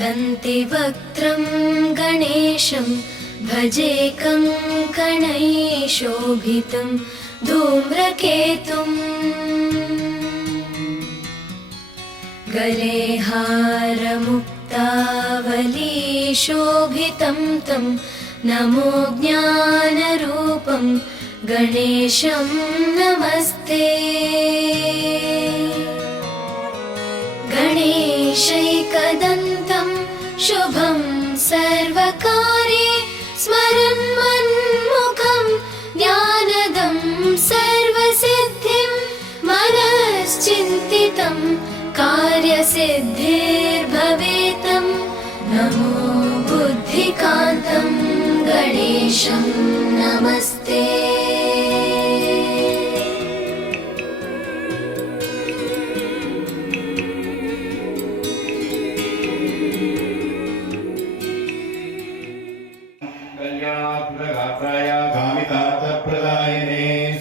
दन्तिवक्त्रं गणेशं भजेकं कणैशोभितं धूम्रकेतुम् गले हारमुक्तावलीशोभितं तं नमो ज्ञानरूपं गणेशं नमस्ते। गणेशैकदन्तं शुभं सर्वकार्ये स्मरन्मन्मुखं ज्ञानदं सर्वसिद्धिं मनश्चिन्तितं कार्यसिद्धिर्भवेतं नमो बुद्धिकान्तं गणेशं नमस्ते।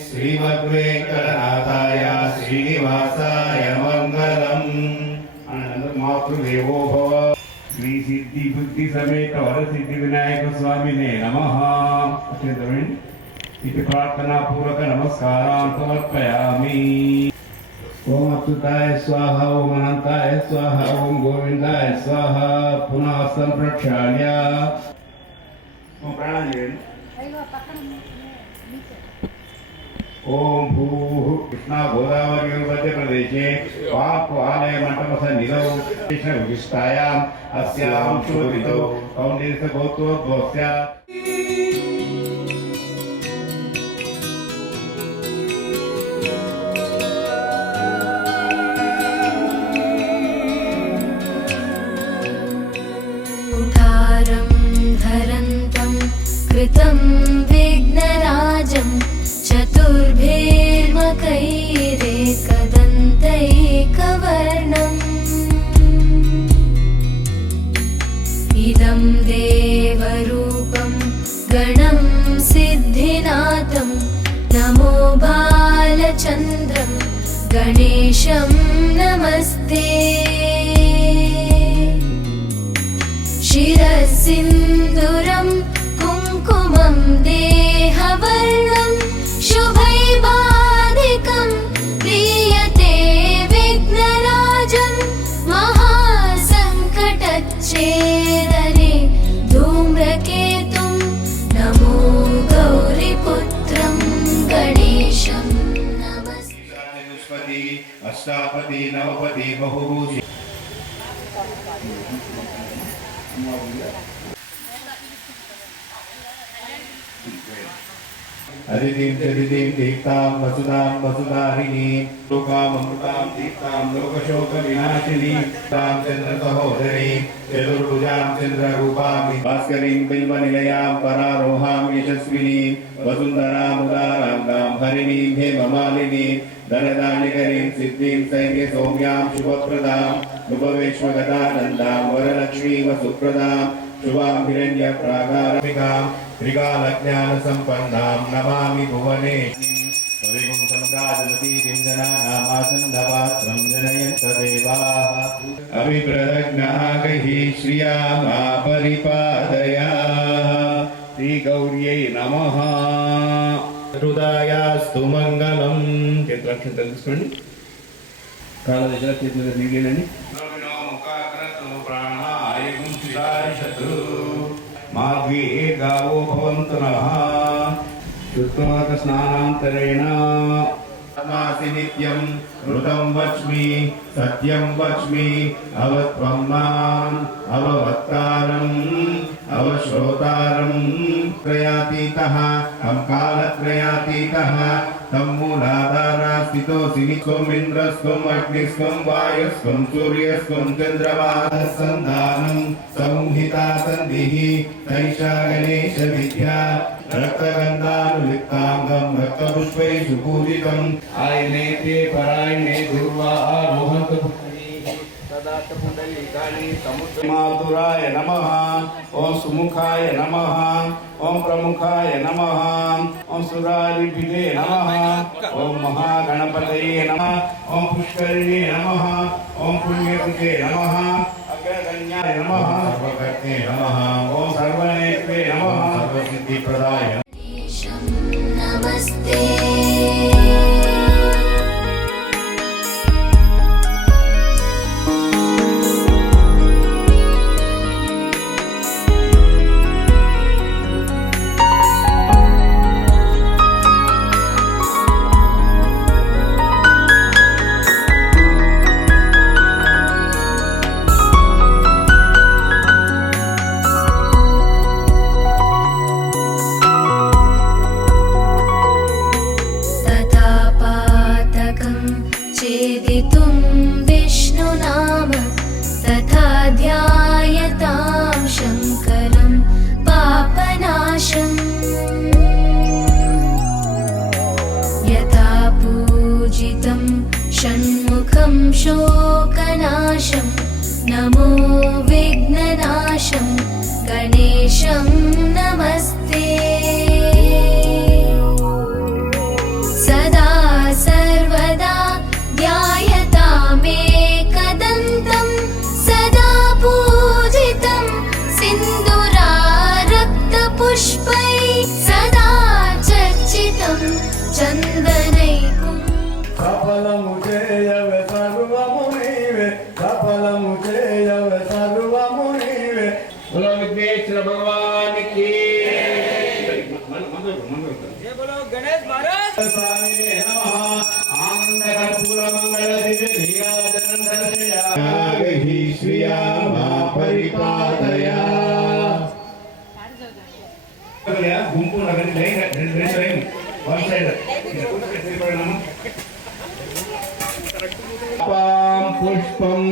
श्रीमद्वेंकटनाथाय श्रीनिवासाय मंगलम्। मातृदेवो भव। श्री सिद्धि बुद्धि समेत वरसिद्धि विनायक स्वामिने नमः। इति प्रार्थना पूर्वक नमस्कारान् समर्पयामि। ओम अच्युताय स्वाहा, ओम अनंताय स्वाहा, ओम गोविंदाय स्वाहा। पुनः संप्रक्षाल्य प्राणांजलि। ओम भूः कृष्णा गोदावरी मध्य प्रदेशे पापआलय मंडप सन्निधौ कृष्णविष्टायाम् अस्यां शोभितो कौन्तेयस्य गोत्रोद्भवस्य उदारं धरन्तं कृतं विघ्नराजं चतुर्भीर्मकैरेकदन्तैकवर्णम् इदं देवरूपं गणं सिद्धिनाथं नमो बालचन्द्रं गणेशं नमस्ते। शिरसिन्दूरं कुङ्कुमं देहवर्णं शुभैर्बाधिकं प्रीयते विघ्नराजं महासङ्कटच्छेदने धूम्रकेतुं नमो गौरीपुत्रं गणेशं नमस्ते। अष्टापति नवपति बहुभूषि अदितिं चरितिं दीप्तां वसुधां वसुधारिणीं लोकामृतां दीप्तां लोकशोकविनाशिनीं तां चन्द्रसहोदरीं चतुर्भुजां चन्द्ररूपां भास्करीं बिल्वनिलयां परारोहां यशस्विनीं वसुन्धरामुदारां गां हरिणीं हेममालिनीं धनदानिकरीं सिद्धिं सैन्यसौम्यां शुभप्रदां नृपवेश्वगदानन्दां वरलक्ष्मीं वसुप्रदां शुभां हिरण्यप्राकारिकां त्रिकालज्ञानसम्पन्नां नमामि भुवने। कविगुं सम्राजमतीं जनानामासन्नपात्रं जनयन्त देवाः अभिप्रदग्नागैः श्रियामा परिपादया। श्रीगौर्यै नमः। हृदयास्तु मङ्गलम्। చేతులక్షంతలు తీసుకోండి. కాళ్ళ దగ్గర చేతులు నీళ్ళేనండి. माध्वी गावो भवन्तु नः। शुद्धोदक स्नानान्तरेण तमासि नित्यं ऋतं वच्मि सत्यं वच्मि अवत्वं माम् अववत्तारम् अवश्रोतारं त्रयातीतः तं कालत्रयातीतः तं मूलाधारास्थितोऽसि नित्वम् इन्द्रस्त्वम् अग्निस्त्वं वायुस्त्वं सूर्यस्त्वं चन्द्रमाः सन्धानं संहिता सन्धिः तैषा गणेशविद्या रक्तगन्धानुलिप्ताङ्गं रक्तपुष्पैः पूजितम् आयने ते परायणे दुर्वा आरोहन्तु तदा पुण्डलीका मातुराय नमः। ओम सुमुखाय नमः। ओम प्रमुखाय नमः। ओम सुरारिभिदे नमः। ओम महागणपतये नमः। ओम पुष्करिणे नमः। ओम पुण्यकृते नमः। अग्रगण्याय नमः। सर्वकर्ते नमः। ओम सर्वनेत्रे नमः। सर्वसिद्धिप्रदाय गणेशं नमस्ते। छेदितुं विष्णुनाम तथा ध्यायतां शङ्करं पापनाशम् यथा पूजितं षण्मुखं शोकनाशं नमो विघ्ननाशं गणेशं नमस्ते। सदा सर्वदा ध्यायतामेकदन्तं सदा पूजितं सिन्दूरारक्तपुष्पै सदा चर्चितं चन्दनैकुं सफलमु चेयवे सर्वमु नीवे। सफलमु चेयवे सर्वमु नीवे। बोलो विघ्नेश्वर भगवान की जय बोलो गणेश महाराज स्वामी नमः। आनंद कर्पूर मंगल दिव्य नीराजनं दर्शयामि श्रिया मा परिपादया। गुंपु नगरी लैन రెండు లైన్ వన్ సైడ్ पुष्पं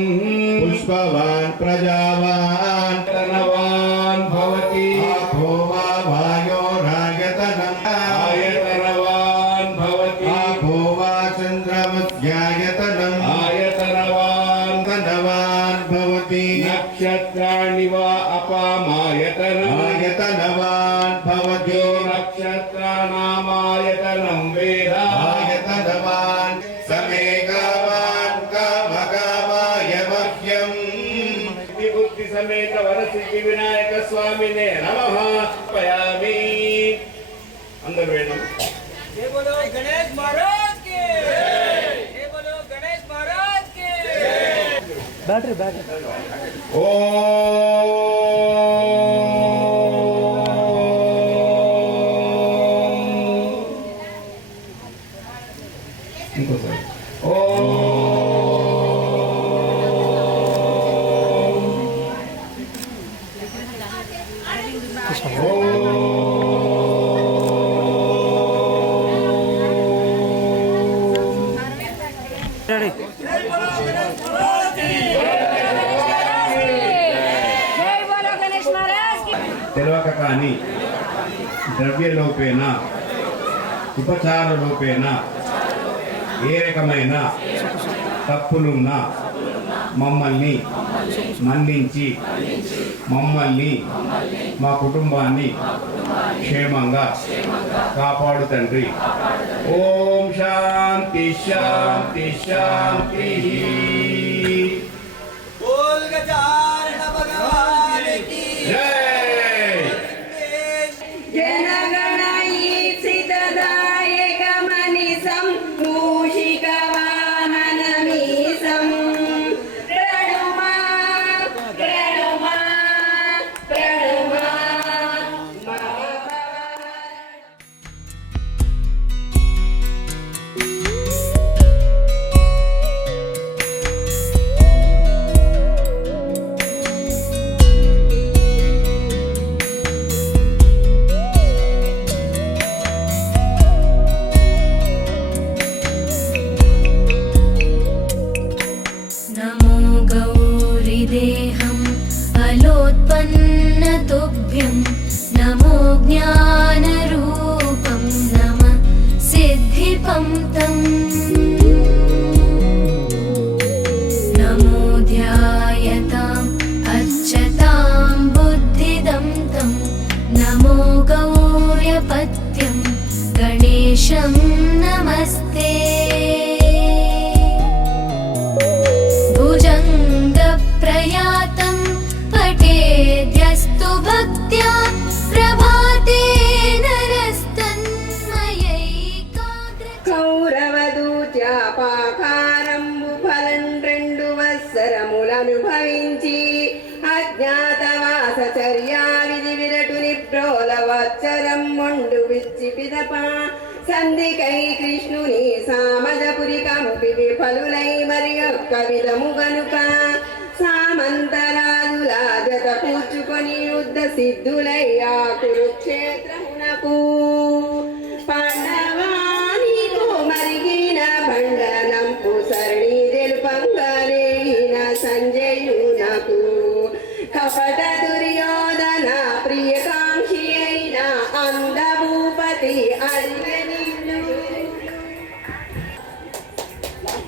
पुष्पवान् प्रजावान् तनवान् भवति। आभो वा वायोरायतनम् आयतनवान् भवति। आभो वा चन्द्रमध्यायतनम् आयतनवान् तनवान् भवति। नक्षत्राणि वा अपामायतनम् आयतनवान् भवति। नक्षत्राणामायतनं वेद आयतनवान् समेगावान् कामकामाय मह्यम्। बुद्धि समेत वरसिद्धि विनायक स्वामिने नमः पयामि। अंदर वेणु जय बोलो गणेश महाराज के जय बोलो गणेश महाराज के बैटरी इंकोसारी తెలియక కానీ ద్రవ్యలోపేన ఉపచారలోపేన ఏ రకమైన తప్పులున్నా మమ్మల్ని మన్నించి మమ్మల్ని మా కుటుంబాన్ని క్షేమంగా కాపాడు తండ్రి. ఓం శాంతి శాంతి శాంతి. बोल गजानन भगवान की జై. जनगणैसितदायकमनिसं मूषिकवाहनमीशं प्रणुमा प्रणुमा प्रणुमा नमो गौरिदेहम् अलोत्पन्नतुभ्यं नमो ज्ञानरूपं नमः सिद्धिपन्तं नमो ध्यायतां गणेशं नमस्ते भुजङ्गप्रयातं पठेद्यस्तु भक्त्या प्रभाते नरस्तन्मयैकाग्र కౌరవదూత్యాపాకారంబు ఫలం 2 వత్సరములనుభవించి అజ్ఞాతవాసచర్యా విధి విరటు నిబ్రోలవచ్చరం మొండు విచ్చి పిదప సంధికై కృష్ణుని సామజపురి కంపి విఫలులై మరి ఒక్క విధము గనుక సామంతరాజుల జత కూర్చుకొని యుద్ధ సిద్ధులయ్యా కురుక్షేత్రమునకు పాండవానికు మరిగిన బండనంపు సరణి తెలుపంగలేన సంజయునకు కపట దుర్యోధన ప్రియకాంక్షి అయిన అందభూపతి అడిగనిన్ను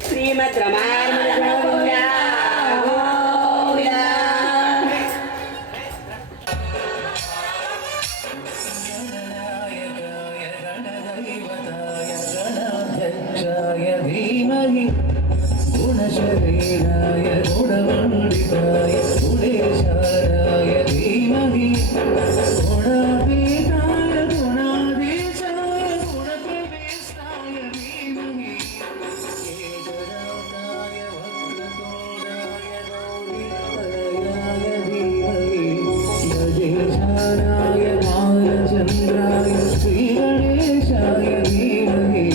శ్రీమద్ రమారమణ धीमहि गुणशरीराय गुणमण्डिताय गुणेशाय धीमहि गुणातीताय गुणाधीशाय गुणप्रवेशाय धीमहि एकदन्ताय वक्रतुण्डाय गौरीतनयाय धीमहि गजेशानाय बालचन्द्राय श्रीगणेशाय धीमहि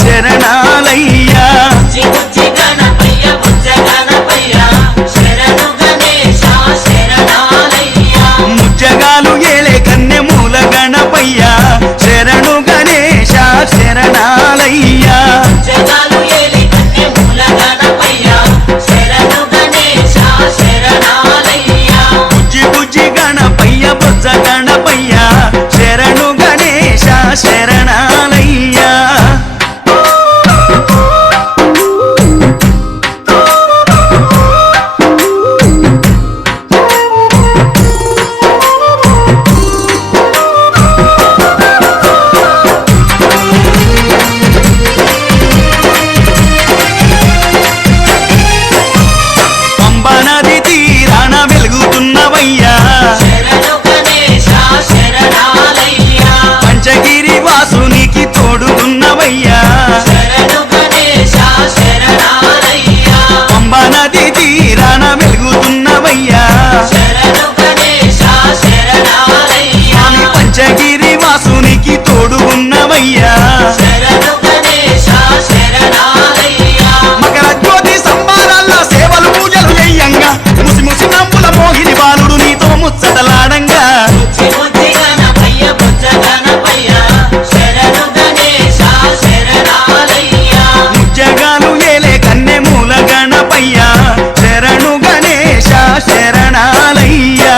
శరణాలయ్యా ముజ్జగాలు ఏలే కన్నె మూల గణపయ్యా శరణు గణేశ శరణాలయ్యా బుజ్జి బుజ్జి గణపయ్య బొజ్జ గణపయ్యా శరణు గణేశ శరణాలయ్యా పంచగిరి వాసునికి తోడుగున్నవయ్యా పంబా నది తీరాన వెలుగుతున్నవయ్యా పంచగిరి వాసునికి తోడుగున్నవయ్యా మకర జ్యోతి సంబారాల్లో సేవలు పూజలు చెయ్యంగా ముసి ముసి నవ్వుల మోహిని బాలుడు నీతో ముచ్చటలాడంగా ముజ్జగాలు ఏలే కన్నె మూల గణపయ్యా శరణు గణేశ శరణాలయ్యా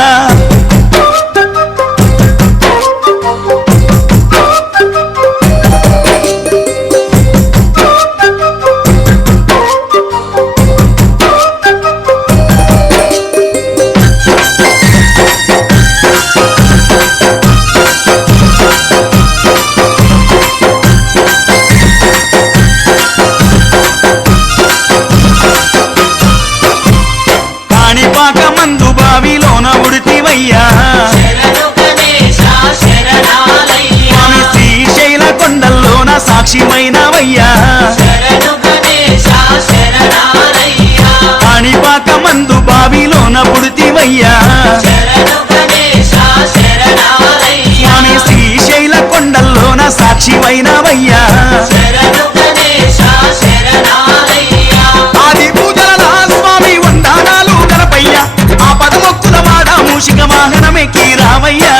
అయినవయ్యా ఆది పూజల స్వామి వందనాలు గణపయ్య ఆ పదమొక్కుల వాడ మూషిక వాహనమెక్కి రావయ్యా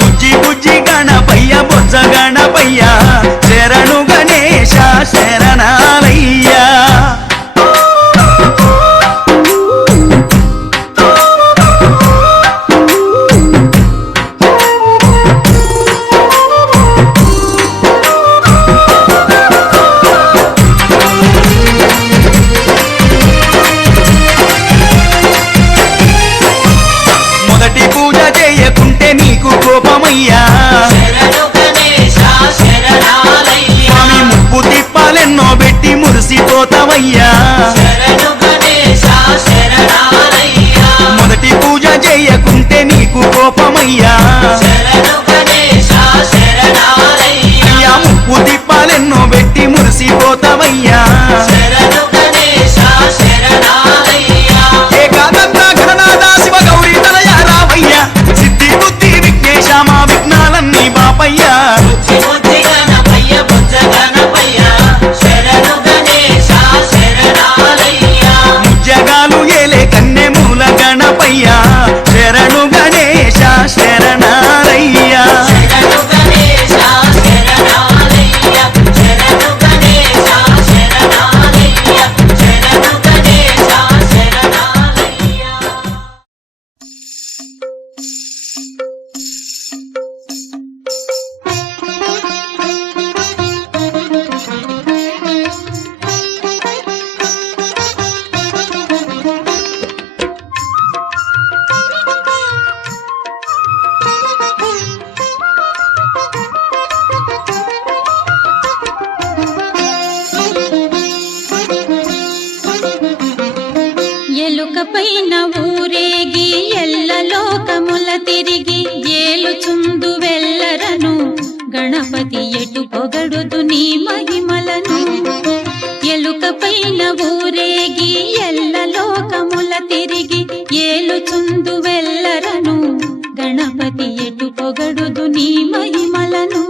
బుజ్జి బుజ్జి గణపయ్య బొజ్జ గణపయ్య శరణు గణేశ శరణాలయ్యా మొదటి పూజ చేయకుంటే నీకు కోపమయ్యా స్వామి ముప్పు తిప్పాలెన్నో పెట్టి మురిసిపోతావయ్యా మొదటి పూజ చేయకుంటే నీకు కోపమయ్యా అయ్యా ముప్పు తిప్పాలెన్నో పెట్టి మురిసిపోతావయ్యా ఏకాదంత గణనాథ శివ గౌరీ తనయ రావయ్యా సిద్ధి బుద్ధి విఘ్నేశ మా విఘ్నాలన్నీ బాపయ్యా ముజ్జగాలు ఏలే కన్నె మూల గణపయ్యా శరణు గణేశ శరణాలయ్యా ఎలుక పైన ఊరేగి ఎల్ల లోకముల తిరిగి ఏలుచుందు వెల్లరను గణపతి ఎటు పొగడుదు నీ మహిమలను ఎలుక పైన ఊరేగి ఎల్ల లోకముల తిరిగి ఏలుచుందు వెల్లరను గణపతి ఎటు పొగడుదు నీ మహిమలను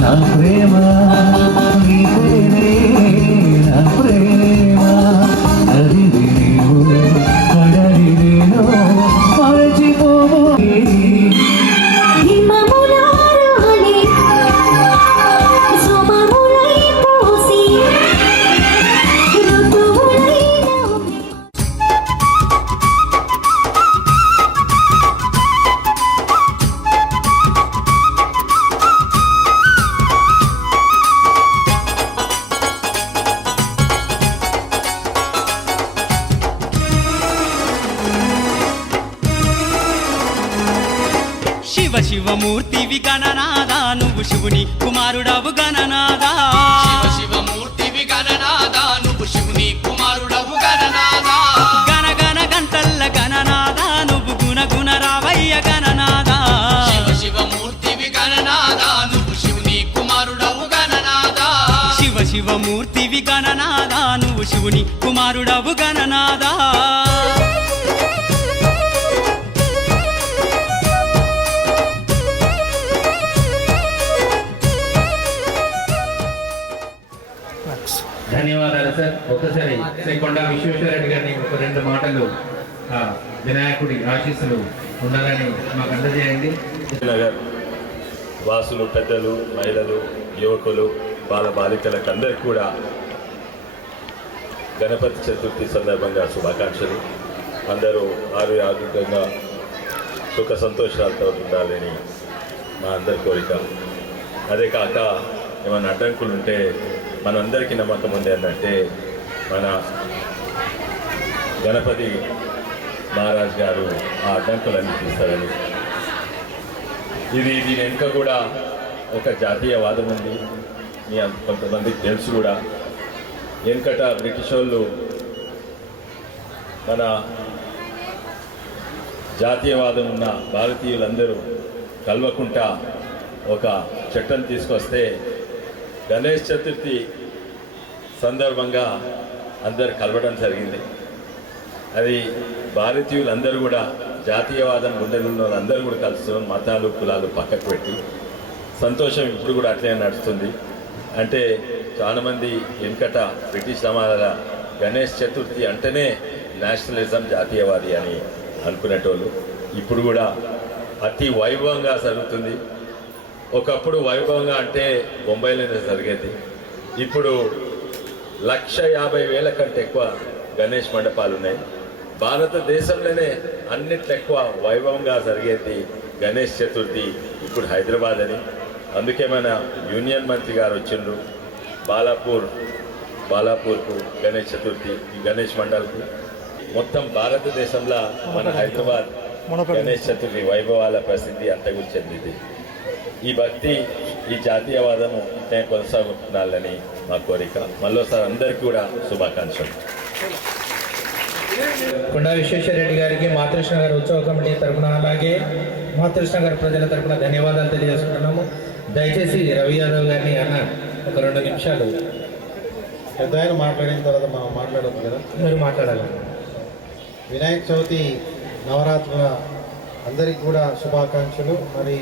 నా ప్రేమ నీవేనే నా ప్రేమ అది నీవు కడలి నేను మరచిపోయి శివ శివమూర్తివి గణనాదా నువ్వు శివుని కుమారుడవు గణనాదా శివమూర్తివి గణనాదా నువ్వు శివుని కుమారుడవు గణనాదా గణ గణ గంటల్ల గణనాదా నువ్వు గుణ గుణ రావయ్య గణనాదా శివమూర్తివి గణనాదా నువ్వు శివుని కుమారుడవు గణనాదా శివమూర్తివి గణనాదా నువ్వు శివుని కుమారుడవు గణనాదా ధన్యవాదాలు సార్. ఒక్కసారి శ్రీ కొండా విశ్వేశ్వరరెడ్డి గారిని ఒక రెండు మాటలు వినాయకుడి ఆశీస్సులు ఉండాలని మాకు అందజేయండి. నగర్ వాసులు, పెద్దలు, మహిళలు, యువకులు, బాల బాలికలకు అందరికీ కూడా గణపతి చతుర్థి సందర్భంగా శుభాకాంక్షలు. అందరూ ఆరోగ్యంగా సుఖ సంతోషాలతో ఉండాలని మా అందరి కోరిక. అదే కాక ఏమైనా అడ్డంకులు ఉంటే మనందరికీ నమ్మకం ఉంది ఏంటంటే మన గణపతి మహారాజ్ గారు ఆ అడ్డంకులన్నీ తీస్తారని. దీని వెనుక కూడా ఒక జాతీయవాదం ఉంది. మీ కొంతమందికి తెలుసు కూడా. వెనుకట బ్రిటిష్ వాళ్ళు మన జాతీయవాదం ఉన్న భారతీయులందరూ కల్వకుంట ఒక చట్టం తీసుకొస్తే గణేష్ చతుర్థి సందర్భంగా అందరు కలవడం జరిగింది. అది భారతీయులందరూ కూడా జాతీయవాదం గుండెలున్న వాళ్ళందరూ కూడా కలుస్తున్నాం, మతాలు కులాలు పక్కకు పెట్టి. సంతోషం ఇప్పుడు కూడా అట్లే నడుస్తుంది. అంటే చాలామంది వెనుకట బ్రిటిష్ సమాజాల గణేష్ చతుర్థి అంటేనే నేషనలిజం, జాతీయవాది అని అనుకునేటోళ్ళు. ఇప్పుడు కూడా అతి వైభవంగా జరుగుతుంది. ఒకప్పుడు వైభవంగా అంటే బొంబాయిలోనే జరిగేది. ఇప్పుడు 150,000 కంటే ఎక్కువ గణేష్ మండపాలు ఉన్నాయి. భారతదేశంలోనే అన్నిట్లో ఎక్కువ వైభవంగా జరిగేది గణేష్ చతుర్థి ఇప్పుడు హైదరాబాద్ అని. అందుకే మన యూనియన్ మంత్రి గారు వచ్చిండ్రు బాలాపూర్కు గణేష్ చతుర్థి, గణేష్ మండల్కు. మొత్తం భారతదేశంలో మన హైదరాబాద్ గణేష్ చతుర్థి వైభవాల ప్రసిద్ధి అంతకు చెందింది. ఈ భక్తి, ఈ జాతీయవాదము ఇంతే కొనసాగుతుండాలని మా కోరిక. మళ్ళీసారి అందరికీ కూడా శుభాకాంక్షలు. కొండా విశ్వేశ్వరరెడ్డి గారికి మాతృష్ణ గారి ఉత్సవ కమిటీ తరఫున, అలాగే మాతృష్ణ గారి ప్రజల తరఫున ధన్యవాదాలు తెలియజేసుకుంటున్నాము. దయచేసి రవి యాదవ్ గారిని అన్న ఒక 2 నిమిషాలు. పెద్ద ఆయన మాట్లాడిన తర్వాత మనం మాట్లాడదు కదా, మీరు మాట్లాడాలి. వినాయక చవితి నవరాత్రుల అందరికి కూడా శుభాకాంక్షలు. మరి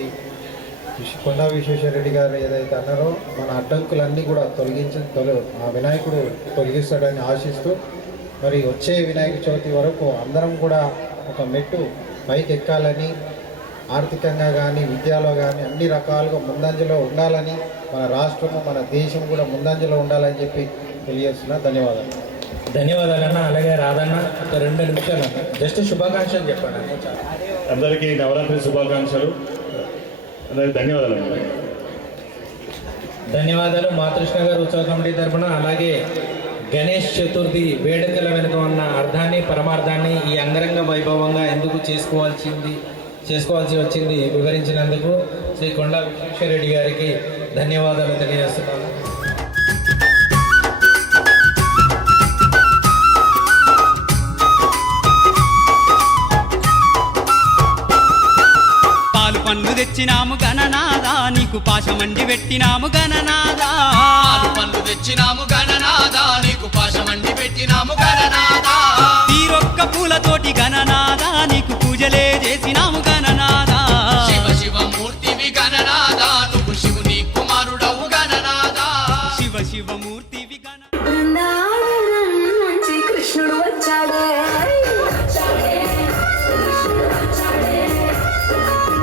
కొండా విశ్వేశ్వరరెడ్డి గారు ఏదైతే అన్నారో మన అడ్డంకులన్నీ కూడా ఆ వినాయకుడు తొలగిస్తాడని ఆశిస్తూ, మరి వచ్చే వినాయక చవితి వరకు అందరం కూడా ఒక మెట్టు పైకి ఎక్కాలని, ఆర్థికంగా కానీ విద్యలో కానీ అన్ని రకాలుగా ముందంజలో ఉండాలని, మన రాష్ట్రము మన దేశం కూడా ముందంజలో ఉండాలని చెప్పి తెలియజేస్తున్నా. ధన్యవాదాలు. ధన్యవాదాలన్నా. అలాగే రాదన్న ఒక 2 నిమిషాలు జస్ట్ శుభాకాంక్షలు చెప్పండి. అందరికీ నవరాత్రి శుభాకాంక్షలు. అందరికీ ధన్యవాదాలు. ధన్యవాదాలు మాతృష్ణ గారు ఉత్సవ కమిటీ తరఫున. అలాగే గణేష్ చతుర్థి వేడుకల వెనుక ఉన్న అర్థాన్ని, పరమార్థాన్ని ఈ అంగరంగ వైభవంగా ఎందుకు చేసుకోవాల్సి వచ్చింది వివరించినందుకు శ్రీ కొండా విశ్వేశ్వరరెడ్డి గారికి ధన్యవాదాలు తెలియజేస్తున్నాను. పాలు పన్ను తెచ్చినాము గణనాదా, నీకు పాశమండి పెట్టినాము గణనాదా. పాలు పళ్ళు తెచ్చినాము గణనాదా, నీకు పాశమండి పెట్టినాము గణనాదా. తీరొక్క పూలతోటి గణనాదా, నీకు పూజలే చేసినాము గణనాదా. శివ శివ మూర్తివి గణనాదా, నువ్వు శివుని కుమారుడవు గణనాదా. శివ శివ మూర్తివి బృందావనం నుంచి కృష్ణుడు వచ్చాడే,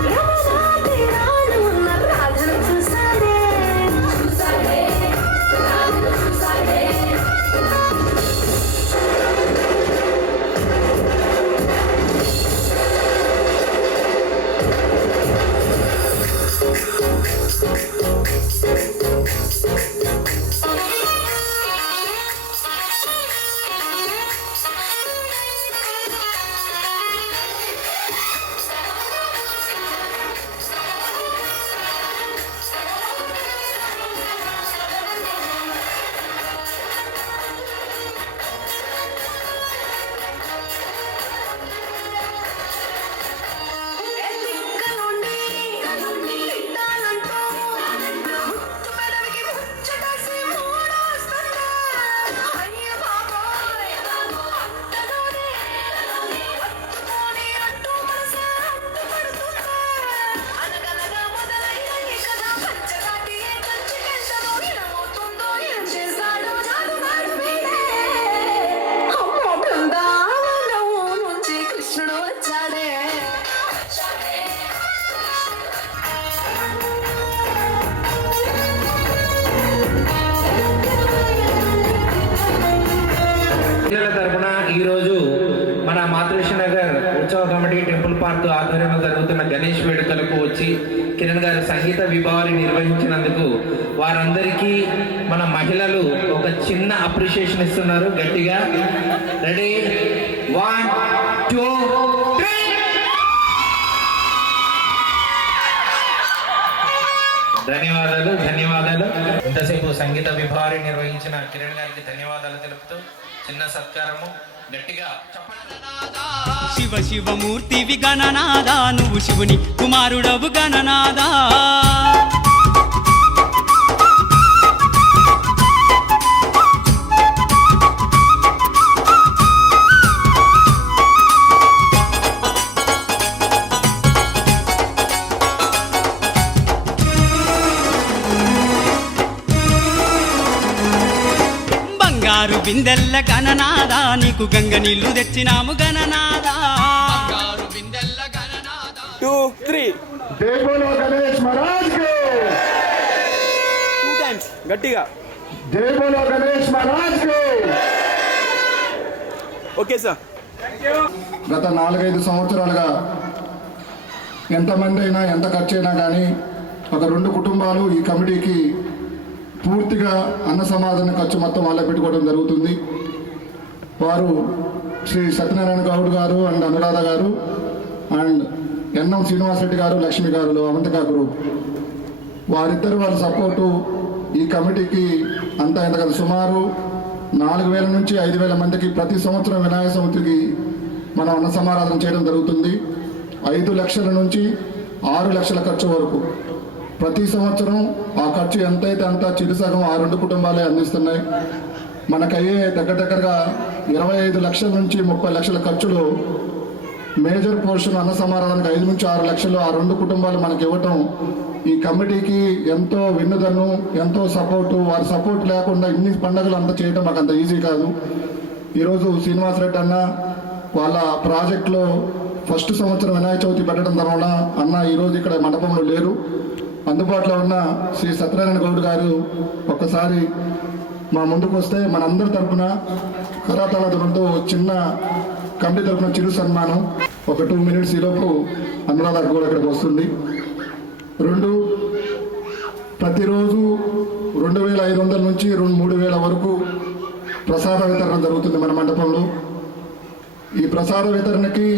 రమణాది రాను ఉన్న రాధను చూసాడే. తరఫున ఈరోజు మన మాతృశ్రీ నగర్ ఉత్సవ కమిటీ టెంపుల్ పార్క్ ఆధ్వర్యంలో జరుగుతున్న గణేష్ వేడుకలకు వచ్చి కిరణ్ గారు సంగీత విభావాన్ని నిర్వహించినందుకు వారందరికీ మన మహిళలు ఒక చిన్న అప్రిషియేషన్ ఇస్తున్నారు. గట్టిగా రెడీ 1 2 3. ధన్యవాదాలు. ఇంతసేపు సంగీత విభావాన్ని నిర్వహించిన కిరణ్ గారికి ధన్యవాదాలు తెలుపుతూ చిన్న సత్కారము. గట్టిగా శివ శివ మూర్తివి గణనాదా, నువ్వు శివుని కుమారుడవు గణనాదా. బంగారు బిందెల్ల గణనాదా నీకు గంగ నీళ్లు తెచ్చినాము గణనాదా బంగారు బిందెల్ల గణనాద 2, 3 జై బోలో గణేష్ మహారాజ్ కి 2 times గట్టిగా జై బోలో గణేష్ మహారాజ్ కి ఓకే సార్ గత 4-5 సంవత్సరాలుగా ఎంతమంది అయినా ఎంత ఖర్చు అయినా కానీ ఒక 2 కుటుంబాలు ఈ కమిటీకి పూర్తిగా అన్న సమాధాన ఖర్చు మొత్తం వాళ్ళే పెట్టుకోవడం జరుగుతుంది. వారు శ్రీ సత్యనారాయణ గౌడ్ గారు అండ్ అనురాధ గారు అండ్ ఎన్ఎం శ్రీనివాసరెడ్డి గారు, లక్ష్మి గారు, అవంతిక గ్రూప్ వారిద్దరు వాళ్ళ సపోర్టు ఈ కమిటీకి అంతా ఎంత కదా సుమారు 4,000 నుంచి 5,000 మందికి ప్రతి సంవత్సరం వినాయక చవితికి మనం అన్న సమారాధన చేయడం జరుగుతుంది. 5 లక్షల నుంచి 6 లక్షల ఖర్చు వరకు ప్రతి సంవత్సరం ఆ ఖర్చు ఎంతైతే అంత చిరుసగం ఆ 2 కుటుంబాలే అందిస్తున్నాయి. మనకయ్యే దగ్గరగా 25 లక్షల నుంచి 30 లక్షల ఖర్చులో మేజర్ పోర్షన్ అన్న సమారాధనకు 5 నుంచి 6 లక్షలు ఆ 2 కుటుంబాలు మనకి ఇవ్వటం ఈ కమిటీకి ఎంతో విన్నుదన్ను, ఎంతో సపోర్టు. వారి సపోర్ట్ లేకుండా ఇన్ని పండుగలు అంతా చేయడం మాకు అంత ఈజీ కాదు. ఈరోజు శ్రీనివాసరెడ్డి అన్న వాళ్ళ ప్రాజెక్టులో ఫస్ట్ సంవత్సరం వినాయక చవితి పెట్టడం తర్వాత అన్న ఈరోజు ఇక్కడ మండపంలో లేరు. అందుబాటులో ఉన్న శ్రీ సత్యనారాయణ గౌడ్ గారు ఒక్కసారి మా ముందుకు వస్తే మనందరి తరఫున కరాతాళతో చిన్న కమిటీ తరఫున చిరు సన్మానం ఒక 2 minutes ఈలోపు అనురాధ కూడా ఇక్కడికి వస్తుంది. 2 ప్రతిరోజు 2,500 నుంచి 3,000 వరకు ప్రసాద వితరణ జరుగుతుంది మన మండపంలో. ఈ ప్రసాద వితరణకి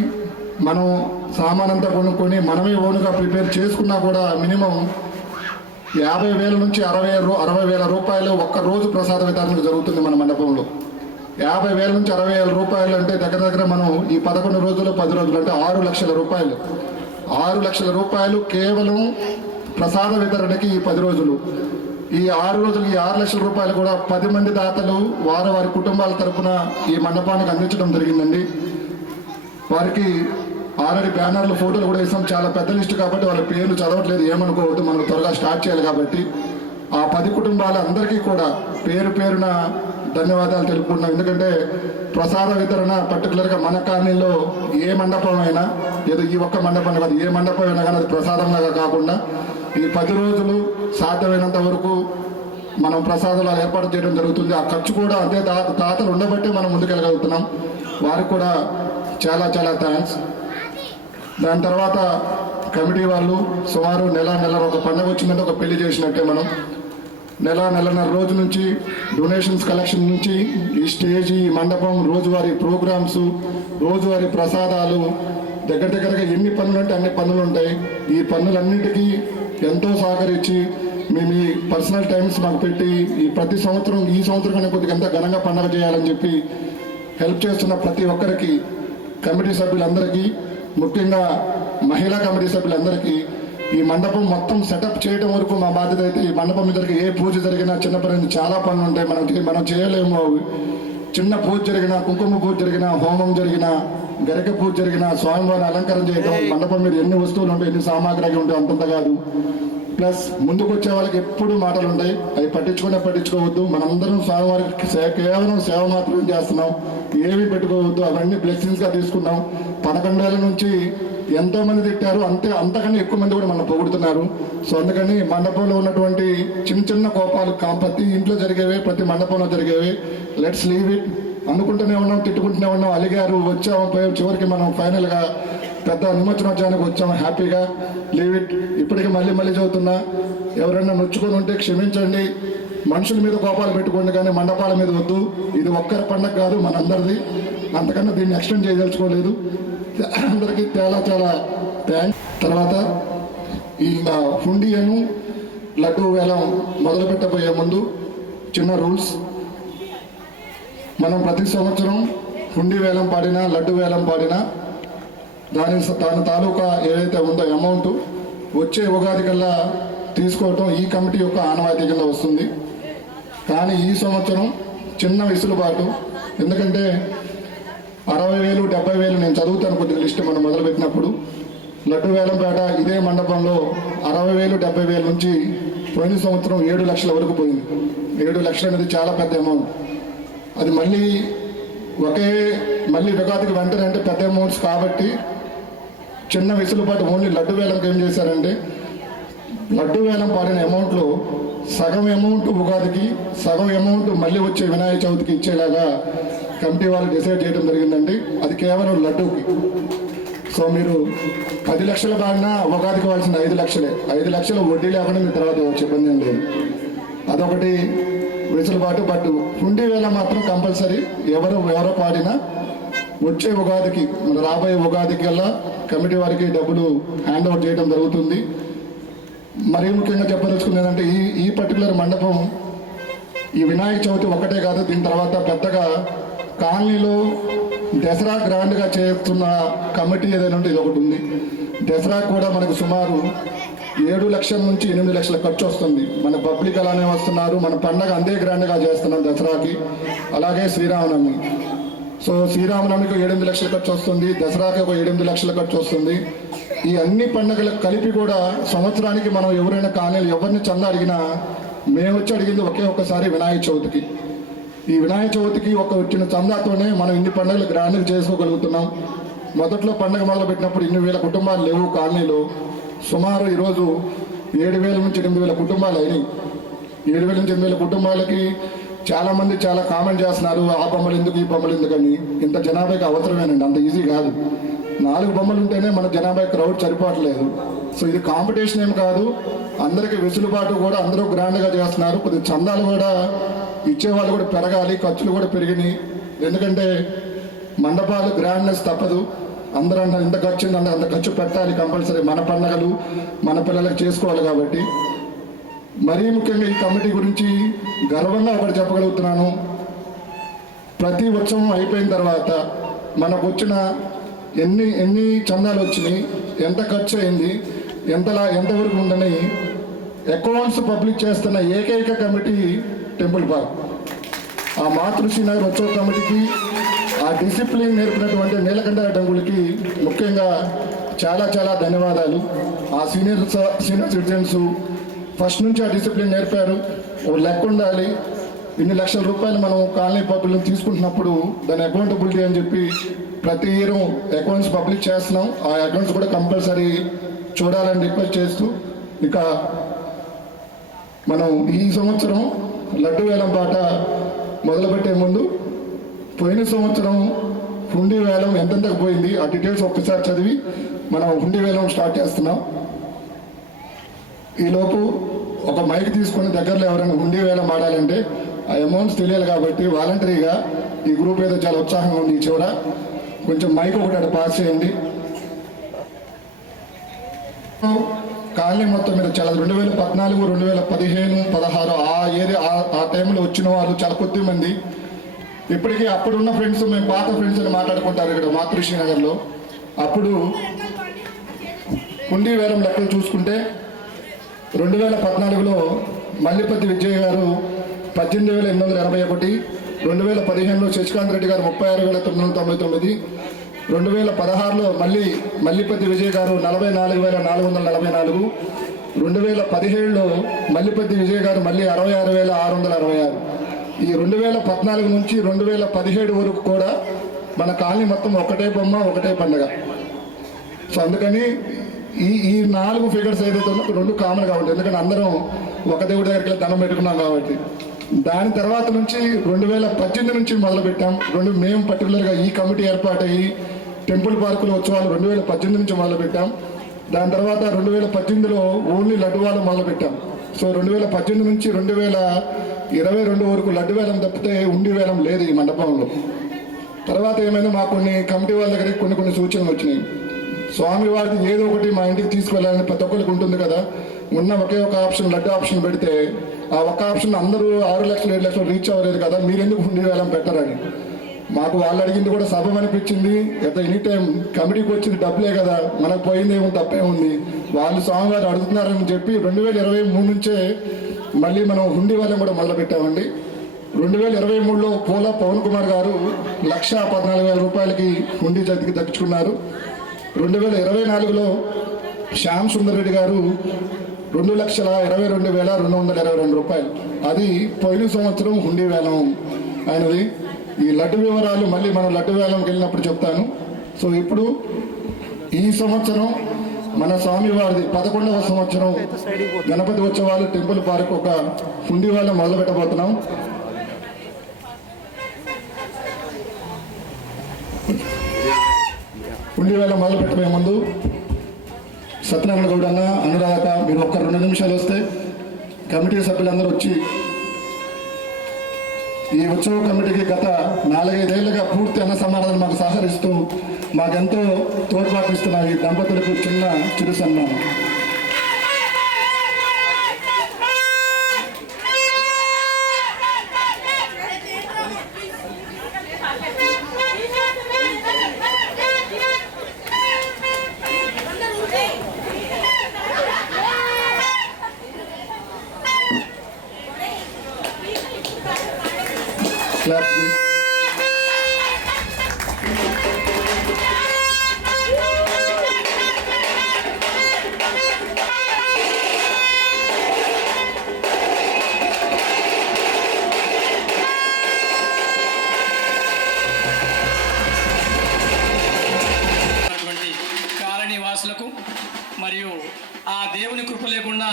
మనం సామానంతా కొనుక్కొని మనమే ఓన్గా ప్రిపేర్ చేసుకున్నా కూడా మినిమం 50,000 నుంచి 60,000 రూపాయలు ఒక్క రోజు ప్రసాద వితరణకు జరుగుతుంది మన మండపంలో. 50,000 నుంచి 60,000 రూపాయలు అంటే దగ్గర మనం ఈ 11 రోజులు 10 రోజులు అంటే 6 లక్షల రూపాయలు. 6 లక్షల రూపాయలు కేవలం ప్రసాద వితరణకి ఈ 10 రోజులు. ఈ 6 రోజులు ఈ 6 లక్షల రూపాయలు కూడా 10 మంది దాతలు వారి కుటుంబాల తరఫున ఈ మండపానికి అందించడం జరిగిందండి. వారికి ఆల్రెడీ బ్యానర్లు ఫోటోలు కూడా ఇస్తాం. చాలా పెద్ద లిస్టు కాబట్టి వాళ్ళ పేర్లు చదవట్లేదు, ఏమనుకోవద్దు, మనం త్వరగా స్టార్ట్ చేయాలి కాబట్టి ఆ 10 కుటుంబాలందరికీ కూడా పేరున ధన్యవాదాలు తెలుపుకుంటున్నాం. ఎందుకంటే ప్రసాద వితరణ పర్టికులర్గా మన కాలనీలో ఏ మండపం అయినా, ఏదో ఈ ఒక్క మండపం కాదు, ఏ మండపం అయినా కానీ అది ప్రసాదంలాగా కాకుండా ఈ 10 రోజులు సాధ్యమైనంత వరకు మనం ప్రసాదాలు ఏర్పాటు చేయడం జరుగుతుంది. ఆ ఖర్చు కూడా అంతే దాతలు ఉండబట్టే మనం ముందుకెళ్ళగలుగుతున్నాం. వారికి కూడా చాలా థ్యాంక్స్. దాని తర్వాత కమిటీ వాళ్ళు సుమారు నెల ఒక పండుగ వచ్చిందంటే ఒక పెళ్లి చేసినట్టే మనం నెలన్నర రోజు నుంచి డొనేషన్స్ కలెక్షన్ నుంచి ఈ స్టేజ్, ఈ మండపం, రోజువారీ ప్రోగ్రామ్స్, రోజువారీ ప్రసాదాలు దగ్గరగా ఎన్ని పనులు అంటే అన్ని పనులు ఉంటాయి. ఈ పనులన్నిటికీ ఎంతో సహకరించి మీ పర్సనల్ టైమ్స్ మాకు పెట్టి ఈ ప్రతి సంవత్సరం ఈ సంవత్సరం కన్నా కొద్దిగా ఎంత ఘనంగా పండుగ చేయాలని చెప్పి హెల్ప్ చేస్తున్న ప్రతి ఒక్కరికి, కమిటీ సభ్యులందరికీ, ముఖ్యంగా మహిళా కమిటీ సభ్యులందరికీ ఈ మండపం మొత్తం సెటప్ చేయడం వరకు మా బాధ్యత. అయితే ఈ మండపం మీద ఏ పూజ జరిగినా చిన్నప్పటి చాలా పనులు ఉంటాయి, మనం చేయలేము. చిన్న పూజ జరిగినా, కుంకుమ పూజ జరిగినా, హోమం జరిగినా, గరిక పూజ జరిగినా, స్వామివారిని అలంకారం చేయడం, మండపం మీద ఎన్ని వస్తువులు ఉంటాయి, ఎన్ని సామాగ్రి ఉంటాయి అంతంత కాదు. ప్లస్ ముందుకు వచ్చే వాళ్ళకి ఎప్పుడు మాటలు ఉంటాయి, అవి పట్టించుకోవద్దు. మనందరం స్వామివారికి కేవలం సేవ మాత్రమే చేస్తున్నాం, ఏమీ పెట్టుకోవద్దు. అవన్నీ బ్లెస్సింగ్స్గా తీసుకున్నాం. 11 ఏళ్ళ నుంచి ఎంతో మంది తిట్టారు, అంతకన్నా ఎక్కువ మంది కూడా మనం పొగుడుతున్నారు. సో అందుకని మండపంలో ఉన్నటువంటి చిన్న కోపాలు ప్రతి ఇంట్లో జరిగేవి, ప్రతి మండపంలో జరిగేవి. Let's leave it. అనుకుంటూనే ఉన్నాం, తిట్టుకుంటూనే ఉన్నాం, అలిగారు, వచ్చాము, పోయాం. చివరికి మనం ఫైనల్గా పెద్ద నిమజ్జనోత్సవానికి వచ్చాము హ్యాపీగా. Leave it. ఇప్పటికీ మళ్ళీ చదువుతున్నా, ఎవరైనా నొచ్చుకొని ఉంటే క్షమించండి. మనుషుల మీద కోపాలు పెట్టుకోండి కానీ మండపాల మీద వద్దు. ఇది ఒక్కరి పండగ కాదు, మనందరిది. అంతకన్నా దీన్ని ఎక్స్టెండ్ చేయదలుచుకోలేదు. అందరికీ చాలా థ్యాంక్స్. తర్వాత ఈ హుండీను లడ్డూ వేలం మొదలు పెట్టబోయే ముందు చిన్న రూల్స్. మనం ప్రతి సంవత్సరం హుండీ వేలం పాడినా, లడ్డు వేలం పాడినా దాని తాలూకా ఏదైతే ఉందో అమౌంట్ వచ్చే ఉగాది కల్లా తీసుకోవటం ఈ కమిటీ యొక్క ఆనవాయితీ కింద వస్తుంది. కానీ ఈ సంవత్సరం చిన్న వెసులుబాటు. ఎందుకంటే 60,000, 70,000 నేను చదువుతాను కొద్దిగా లిస్ట్ మనం మొదలుపెట్టినప్పుడు. లడ్డు వేలంపేట ఇదే మండపంలో 60,000, 70,000 నుంచి పోయిన సంవత్సరం 7 లక్షల వరకు పోయింది. 7 లక్షలు అనేది చాలా పెద్ద అమౌంట్. అది మళ్ళీ మళ్ళీ ఉగాదికి వెంటనే అంటే పెద్ద అమౌంట్స్ కాబట్టి చిన్న వెసులుబాటు ఓన్లీ లడ్డు వేలంకి ఏం చేశారంటే లడ్డు వేలం పాడిన అమౌంట్లో సగం అమౌంట్ ఉగాదికి, సగం అమౌంట్ మళ్ళీ వచ్చే వినాయక చవితికి ఇచ్చేలాగా కమిటీ వాళ్ళు డిసైడ్ చేయడం జరిగిందండి. అది కేవలం లడ్డూకి. సో మీరు 10 లక్షలు బాడినా ఉగాదికి కావాల్సిన 5 లక్షలే. 5 లక్షలు వడ్డీ లేకుండా మీ తర్వాత ఇబ్బంది ఏం లేదు. అదొకటి వెసులుబాటు. బట్ హుండీ వేళ మాత్రం కంపల్సరీ ఎవరో పాడినా వచ్చే ఉగాదికి, మన రాబోయే ఉగాదికి కల్లా కమిటీ వారికి డబ్బులు హ్యాండ్ ఓవర్ చేయడం జరుగుతుంది. మరీ ముఖ్యంగా చెప్పదలుచుకుంది ఏంటంటే ఈ పర్టికులర్ మండపం ఈ వినాయక చవితి ఒక్కటే కాదు, దీని తర్వాత పెద్దగా కాలనీలో దసరా గ్రాండ్గా చేస్తున్న కమిటీ ఏదైనా ఉంటే ఇది ఒకటి ఉంది. దసరా కూడా మనకు సుమారు 7 లక్షల నుంచి 8 లక్షల ఖర్చు వస్తుంది. మన పబ్లిక్ అలానే వస్తున్నారు. మన పండగ అంతే గ్రాండ్గా చేస్తున్నాం దసరాకి. అలాగే శ్రీరామనవమి. సో శ్రీరామనవమికి 7 లక్షల ఖర్చు వస్తుంది, దసరాకి ఒక 7 లక్షల ఖర్చు వస్తుంది. ఈ అన్ని పండుగలకు కలిపి కూడా సంవత్సరానికి మనం ఎవరైనా కాలనీలు ఎవరిని చందా అడిగినా మేము వచ్చి అడిగింది ఒక్కసారి వినాయక చవితికి. ఈ వినాయక చవితికి వచ్చిన చందాతోనే మనం ఇన్ని పండుగలు గ్రాండ్గా చేసుకోగలుగుతున్నాం. మొదట్లో పండుగ మొదలుపెట్టినప్పుడు ఇన్ని వేల కుటుంబాలు లేవు కాలనీలో. సుమారు ఈరోజు 7,000 నుంచి 8,000 కుటుంబాలు అయినాయి. 7,000 నుంచి 8,000 కుటుంబాలకి చాలామంది చాలా కామెంట్ చేస్తున్నారు, ఆ బొమ్మలు ఎందుకు ఈ బొమ్మలు ఎందుకని. ఇంత జనాభాకి అవసరమేనండి, అంత ఈజీ కాదు. 4 బొమ్మలు ఉంటేనే మన జనాభా క్రౌడ్ సరిపోవట్లేదు. సో ఇది కాంపిటీషన్ ఏం కాదు, అందరికీ వెసులుబాటు కూడా, అందరూ గ్రాండ్గా చేస్తున్నారు. కొద్ది చందాలు కూడా ఇచ్చేవాళ్ళు కూడా పెరగాలి, ఖర్చులు కూడా పెరిగినాయి. ఎందుకంటే మండపాలు గ్రాండ్నెస్ తప్పదు. అందరూ ఇంత ఖర్చు అంత ఖర్చు పెట్టాలి కంపల్సరీ. మన పండుగలు మన పిల్లలకు చేసుకోవాలి కాబట్టి. మరీ ముఖ్యంగా ఈ కమిటీ గురించి గర్వంగా ఒకటి చెప్పగలుగుతున్నాను. ప్రతి ఉత్సవం అయిపోయిన తర్వాత మనకు వచ్చిన ఎన్ని చందాలు వచ్చినాయి, ఎంత ఖర్చు అయింది, ఎంతవరకు ఉందని అకౌంట్స్ పబ్లిక్ చేస్తున్న ఏకైక కమిటీ టెంపుల్ పార్క్. ఆ మాతృశ్రీనగర్ ఉత్సవ కమిటీకి, ఆ డిసిప్లిన్ నేర్పినటువంటి నీలకంఠ టెంపుల్కి ముఖ్యంగా చాలా చాలా ధన్యవాదాలు. ఆ సీనియర్ సిటిజన్స్ ఫస్ట్ నుంచి ఆ డిసిప్లిన్ నేర్పారు. ఓ లెక్క ఉండాలి, ఇన్ని లక్షల రూపాయలు మనం కాలనీ పబ్లిక్ తీసుకుంటున్నప్పుడు దాని అకౌంటబిలిటీ అని చెప్పి ప్రతి ఇయర్ అకౌంట్స్ పబ్లిక్ చేస్తున్నాం. ఆ అకౌంట్స్ కూడా కంపల్సరీ చూడాలని రిక్వెస్ట్ చేస్తూ, ఇక మనం ఈ సంవత్సరం లడ్డు వేలం పాట మొదలుపెట్టే ముందు పోయిన సంవత్సరం హుండీ వేలం ఎంతెంతకు పోయింది ఆ డీటెయిల్స్ ఒక్కసారి చదివి మనం హుండీ వేలం స్టార్ట్ చేస్తున్నాం. ఈలోపు ఒక మైక్ తీసుకుని దగ్గరలో ఎవరైనా హుండీ వేలం ఆడాలంటే ఆ అమౌంట్స్ తెలియాలి కాబట్టి వాలంటరీగా ఈ గ్రూప్ ఏదో చాలా ఉత్సాహంగా ఉంది. ఈ చివర కొంచెం మైక్ ఒకటి పాస్ చేయండి. కాలనీ మొత్తం మీద చాలా 2014, 2015, 16 ఆ ఏరియా ఆ టైంలో వచ్చిన వాళ్ళు చాలా కొద్ది మంది. ఇప్పటికీ అప్పుడున్న ఫ్రెండ్స్, మేము పాత ఫ్రెండ్స్ అని మాట్లాడుకుంటారు ఇక్కడ మాతృశ్రీనగర్లో. అప్పుడు హుండీ వేలం లెక్కలు చూసుకుంటే 2014లో మల్లిపతి విజయ్ గారు 18,881, 2015లో శశికాంత్ రెడ్డి గారు 36,999, 2016లో మల్లిపతి విజయ్ గారు 44,444, 2017లో మల్లిపతి విజయ్ గారు మళ్ళీ 66,666. ఈ 2014 నుంచి 2017 వరకు కూడా మన కాలనీ మొత్తం ఒకటే బొమ్మ ఒకటే పండుగ. సో అందుకని ఈ 4 ఫిగర్స్ ఏదైతే ఉన్నా 2 కామన్గా ఉంటాయి. ఎందుకంటే అందరం ఒక దేవుడి దగ్గరికి దండం పెట్టుకున్నాం కాబట్టి. దాని తర్వాత నుంచి 2018 నుంచి మొదలుపెట్టాం. మేము పర్టికులర్గా ఈ కమిటీ ఏర్పాటయ్యి టెంపుల్ పార్కుల ఉత్సవాలు 2018 నుంచి మొదలుపెట్టాం. దాని తర్వాత 2018లో ఓన్లీ లడ్డు వేలం మొదలుపెట్టాం. సో 2018 నుంచి 2022 వరకు లడ్డు వేలం తప్పితే ఉండి వేలం లేదు ఈ మండపంలో. తర్వాత ఏమైనా మాకు కొన్ని కమిటీ వాళ్ళ దగ్గరికి కొన్ని సూచనలు వచ్చినాయి. స్వామి వారికి ఏదో ఒకటి మా ఇంటికి తీసుకెళ్ళాలని ప్రతి ఒక్కరికి ఉంటుంది కదా. ఉన్న ఒకే ఒక ఆప్షన్ లడ్డు ఆప్షన్ పెడితే ఆ ఒక్క ఆప్షన్ అందరూ 6 లక్షలు 7 లక్షలు రీచ్ అవ్వలేదు కదా, మీరెందుకు హుండీ వేలం పెట్టరని మాకు వాళ్ళు అడిగింది కూడా సభం అనిపించింది. ఎనీ టైం కమిటీకి వచ్చింది డబ్బులే కదా, మనకు పోయింది ఏమో తప్పే ఉంది, వాళ్ళు స్వామివారు అడుగుతున్నారని చెప్పి 2023 నుంచే మళ్ళీ మనం హుండీ వేలం కూడా మొదలుపెట్టామండి. 2023లో పోలా పవన్ కుమార్ గారు 1,14,000 రూపాయలకి హుండీ జతికి దక్కించుకున్నారు. 2024లో శ్యామ్ సుందర్ రెడ్డి గారు 2,22,222 రూపాయలు. అది పోయిన సంవత్సరం హుండీ వేలం అయినది. ఈ లడ్డు వివరాలు మళ్ళీ మనం లడ్డు వేలంకి వెళ్ళినప్పుడు చెప్తాను. సో ఇప్పుడు ఈ సంవత్సరం మన స్వామివారిది 11వ సంవత్సరం గణపతి ఉత్సవాలు టెంపుల్ పార్క్ ఒక హుండీ వేలం మొదలు పెట్టబోతున్నాం. హుండీ వేలం మొదలు పెట్టబోయే ముందు సత్యనారాయణ గౌడ్ అన్న, అనురాధ, మీరు ఒక్క 2 నిమిషాలు వస్తే కమిటీ సభ్యులందరూ వచ్చి ఈ ఉత్సవ కమిటీకి గత 4-5 ఏళ్లుగా పూర్తి అన్న సమాధానం మాకు సహకరిస్తూ మాకెంతో తోడ్పాటు ఇస్తున్న ఈ దంపతులకు చిరు సన్మానం. Claps, please. కాలనీ వాసులకు మరియు ఆ దేవుని కృప లేకుండా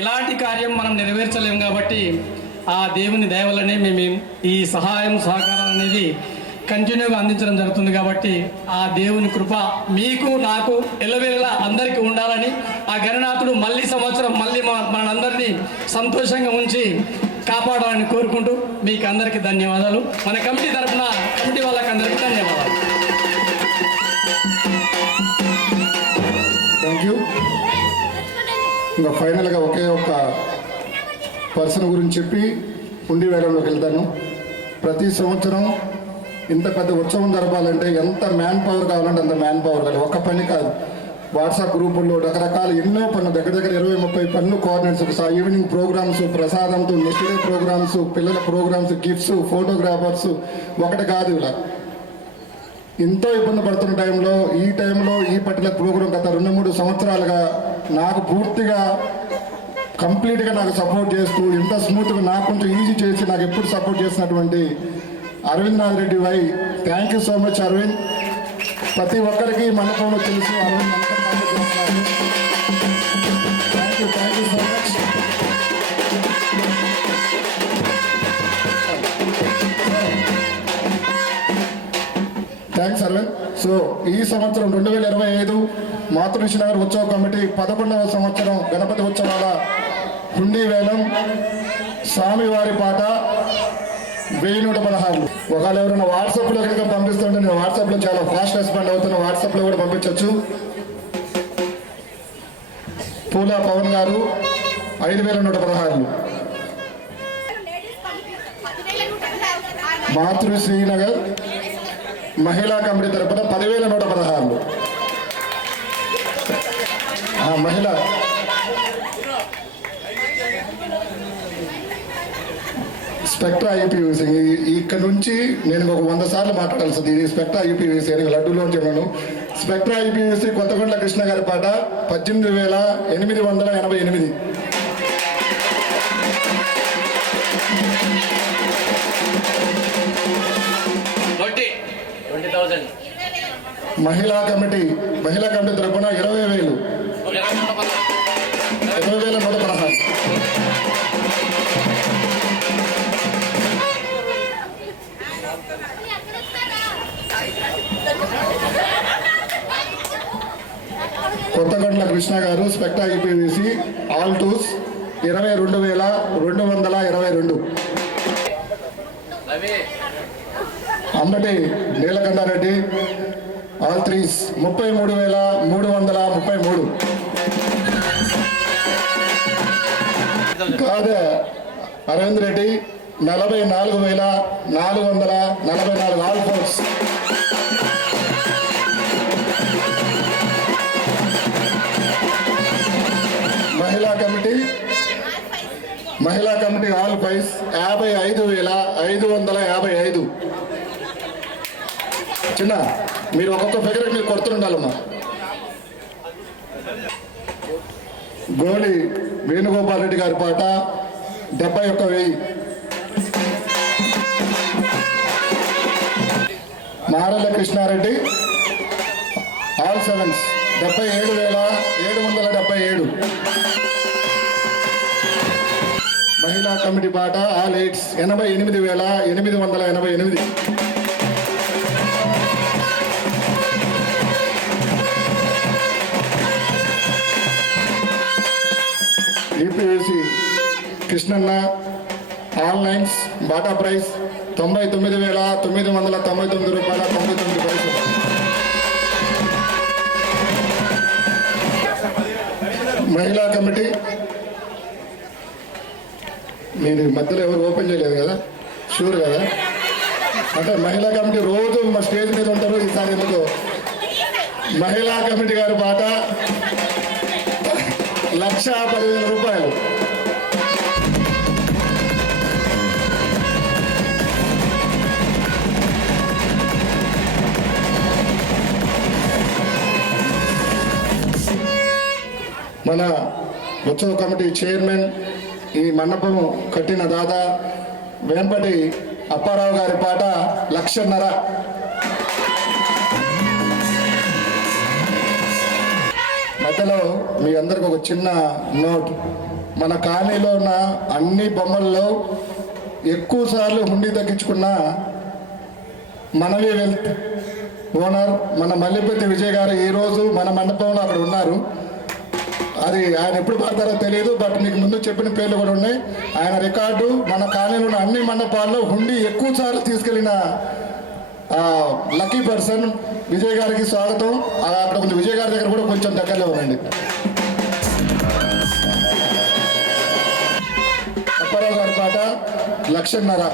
ఇలాంటి కార్యం మనం నెరవేర్చలేము కాబట్టి ఆ దేవుని దయ వల్లనే మేము ఈ సహాయం సహకారం అనేది కంటిన్యూగా అందించడం జరుగుతుంది. కాబట్టి ఆ దేవుని కృప మీకు నాకు ఎల్లవేళలా అందరికీ ఉండాలని ఆ గణనాథుడు మళ్ళీ సంవత్సరం మళ్ళీ మనందరినీ సంతోషంగా ఉంచి కాపాడాలని కోరుకుంటూ మీకు అందరికీ ధన్యవాదాలు. మన కమిటీ తరఫున కమిటీ వాళ్ళకి అందరికీ ధన్యవాదాలు. Thank you. ఇంకా ఫైనల్గా ఒకే ఒక పర్సన్ గురించి చెప్పి హుండీ వేలంలోకి వెళ్తాను. ప్రతి సంవత్సరం ఇంత పెద్ద ఉత్సవం జరపాలంటే ఎంత మ్యాన్ పవర్ కావాలంటే అంత మ్యాన్ పవర్ కావాలి. ఒక్క పని కాదు, వాట్సాప్ గ్రూపుల్లో రకరకాల ఎన్నో పనులు, దగ్గర 20-30 పనులు కోఆర్డినేట్స్, ఈవినింగ్ ప్రోగ్రామ్స్, ప్రసాదంతో నెక్స్ట్ డే ప్రోగ్రామ్స్, పిల్లల ప్రోగ్రామ్స్, గిఫ్ట్స్, ఫోటోగ్రాఫర్స్, ఒకటి కాదు. ఇలా ఎంతో ఇబ్బంది పడుతున్న టైంలో ఈ పర్టికులర్ ప్రోగ్రాం గత 2-3 సంవత్సరాలుగా నాకు పూర్తిగా కంప్లీట్గా నాకు సపోర్ట్ చేస్తూ ఎంత స్మూత్గా నాకు కొంచెం ఈజీ చేసి నాకు ఎప్పుడు సపోర్ట్ చేసినటువంటి Aravindnath Reddy Y, thank you so much Aravind. ప్రతి ఒక్కరికి మనకంలో తెలుసు Aravind thank you so much. Thanks Aravind. So ఈ సంవత్సరం 2025 మాతృశ్రీ నగర్ ఉత్సవ కమిటీ 11వ సంవత్సరం గణపతి ఉత్సవాల హుండీ వేలం స్వామివారి పాట 1116. ఒకవేళ ఎవరైనా వాట్సాప్లో కనుక పంపిస్తుంటే నేను వాట్సాప్లో చాలా ఫాస్ట్ రెస్పాండ్ అవుతున్నా, వాట్సాప్లో కూడా పంపించవచ్చు. పూలా పవన్ గారు 5116. మాతృశ్రీ నగర్ మహిళా కమిటీ తరపున 10,116. మహిళ స్పెక్ట్రా ఐపీవీసీ. ఇక్కడ నుంచి నేను ఒక 100 సార్లు మాట్లాడాల్సింది. ఇది స్పెక్ట్రా ఐపీవీసీ అని లడ్డూలో చెప్పాను. స్పెక్ట్రా ఐపీవీసీ కొత్తగొండ కృష్ణ గారి పాట 18,888. మహిళా కమిటీ తరపున 20,000. 20,116. కొత్తగొండ కృష్ణ గారు Specta IPVC all twos 22,222. Ambati Neelakanta Reddy all threes 33,333. కాదే అరవింద్ రెడ్డి 44,444 ఆల్ ఫోర్స్. మహిళా కమిటీ ఆల్ ఫైస్ 55,555. చిన్న మీరు ఒక్కొక్క ఫిగర్ మీరు కొడుతుండాలమ్మా. గోలి వేణుగోపాల్ రెడ్డి గారి పాట 71,000. మారల కృష్ణారెడ్డి ఆల్ సెవెన్స్ 77,777. మహిళా కమిటీ పాట ఆల్ ఎయిట్స్ 88,888. యూపీఎస్సి కృష్ణన్న ఆల్ లైన్స్ బాటా ప్రైస్ 99,999 రూపాయల 99 పైసలు. మహిళా కమిటీ మీరు మధ్యలో ఎవరు ఓపెన్ చేయలేదు కదా, షూర్ కదా? అంటే మహిళా కమిటీ రోజు మా స్టేజ్ మీద ఉంటారు, ఈసారి ఎందుకు మహిళా కమిటీ గారి పాట 1,10,000 రూపాయలు. మన ఉత్సవ కమిటీ చైర్మన్, ఈ మండపం కట్టిన దాదా వేంపటి అప్పారావు గారి పాట 1,00,000. మధ్యలో మీ అందరికి ఒక చిన్న నోట్, మన కాలనీలో ఉన్న అన్ని బొమ్మల్లో ఎక్కువ సార్లు హుండీ తగ్గించుకున్న మనవి వెల్త్ ఓనర్ మన మల్లిపతి విజయ్ గారు ఈరోజు మన మండపంలో అక్కడ ఉన్నారు. అది ఆయన ఎప్పుడు పడతారో తెలియదు, బట్ మీకు ముందు చెప్పిన పేర్లు కూడా ఉన్నాయి. ఆయన రికార్డు మన కాలనీలో ఉన్న అన్ని మండపాల్లో హుండీ ఎక్కువ సార్లు తీసుకెళ్లిన లక్కీ పర్సన్ విజయ్ గారికి స్వాగతం. అక్కడ కొంచెం విజయ్ గారి దగ్గర కూడా కొంచెం దగ్గరలో ఉండండి. అప్పారావు గారి పాట 1,00,000.